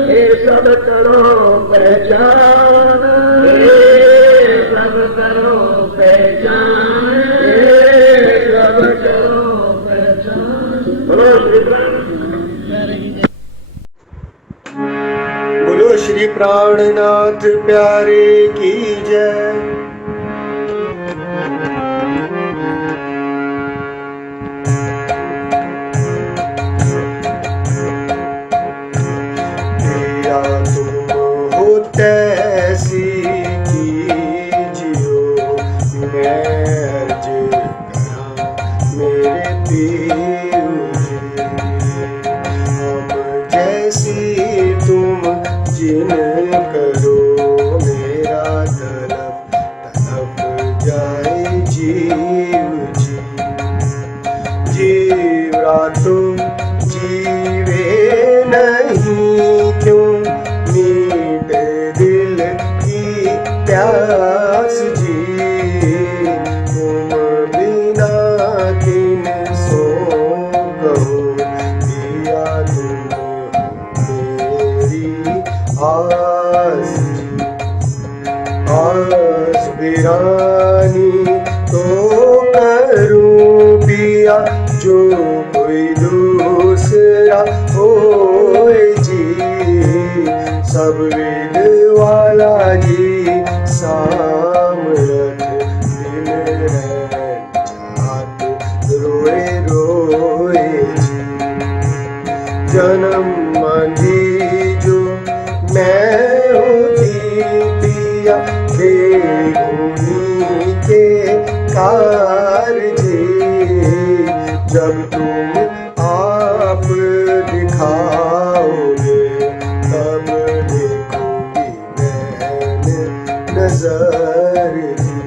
ये सब करो पहचान, ये सब करो पहचान, ये सब करो पहचान। बोलो श्री राम। बोलो श्री प्राणनाथ प्यारे की जय। पिया तुम हो तैसी कीजियो, मैं अर्ज करा मेरे पीर हम जैसी तुम जिन करो, मेरा तड़प तड़प जाए जीव जी। जीवरा तुम जीवे नहीं, क्यों मीटे दिल की प्यास जी। तुम बिना किन सो कहो, पिया तुम मेरी आस जी। आस बिरानी तो करूं पिया, जो कोई दूसरा होए जी। सब वेद वाला जी सामरथ, दिन रात रोए रोए जी। जन्म मंदी जो मैं होती पिया, बेगुनी के कारजे। जब तुम आप दिखाओगे, तब देखूंगी मैंने नजर दी।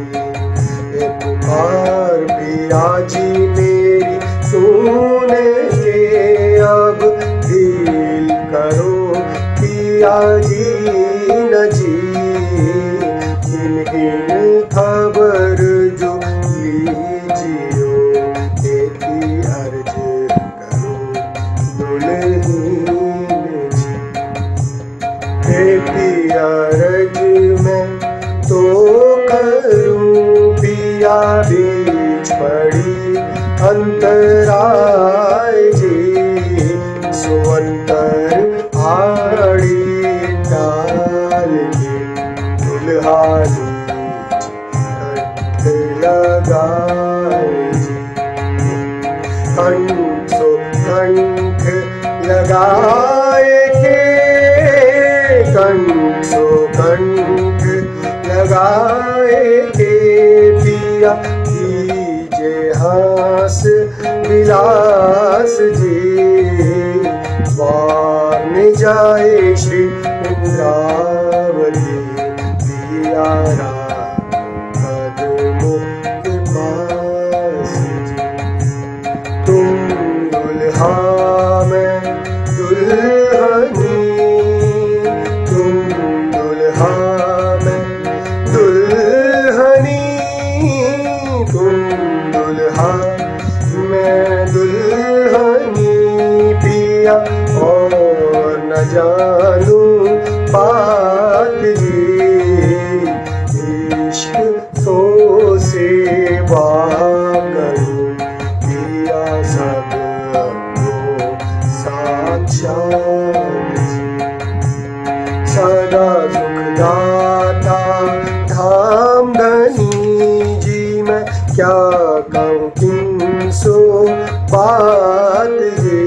ये पुकार पिया जी मेरी सुन के, अब दिल करो पिया जी न जी। किन किन खबर जो लीजियो, देखी अर्ज करो दुल्हीन जी। देखी अर्ज मैं तो करूं पिया, बीच पड़ी अंतराय जी। सुअंतर आड़ी डाल के, दुल्हा कंठ लगाए जी। कंठ सो कंठ लगाए के, कंठ सो कंठ लगाए के पिया। कीजे हास विलास जी, वार जाए श्री इंद्रावती। पिया कदमों के पास जी। तुम दुल्हा मैं दुल्हनी, तुम दुल्हा मैं दुल्हनी। तुम दुल्हा मैं दुल्हनी पिया, और न जानू बात जी। इश्क सो सेवा करूं पिया, सब साक्षात जी। सदा सुखदाता धाम धनी जी, मैं क्या कहूँ किन सो बात जी।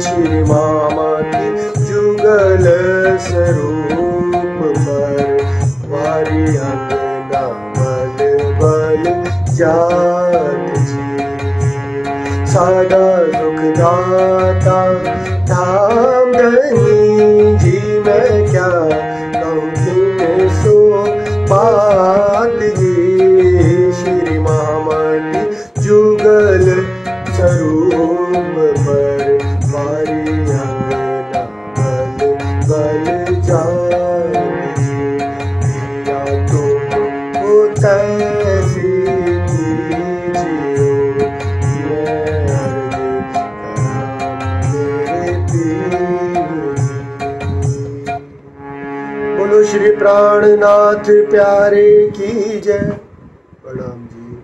श्री मामा की जुगल स्वरूप पर, वारी अंगना बल बल जात जी। सदा सुखदाता धाम धनी जी, मैं क्या कहूँ किन सो बात जी। श्री मामा की जुगल स्वरूप पर, वारी अंगना बल ऐसी कीजिए, मैं अर्ज करां मेरे पीर जी। बोलो श्री प्राणनाथ प्यारे की जय। प्रणाम जी।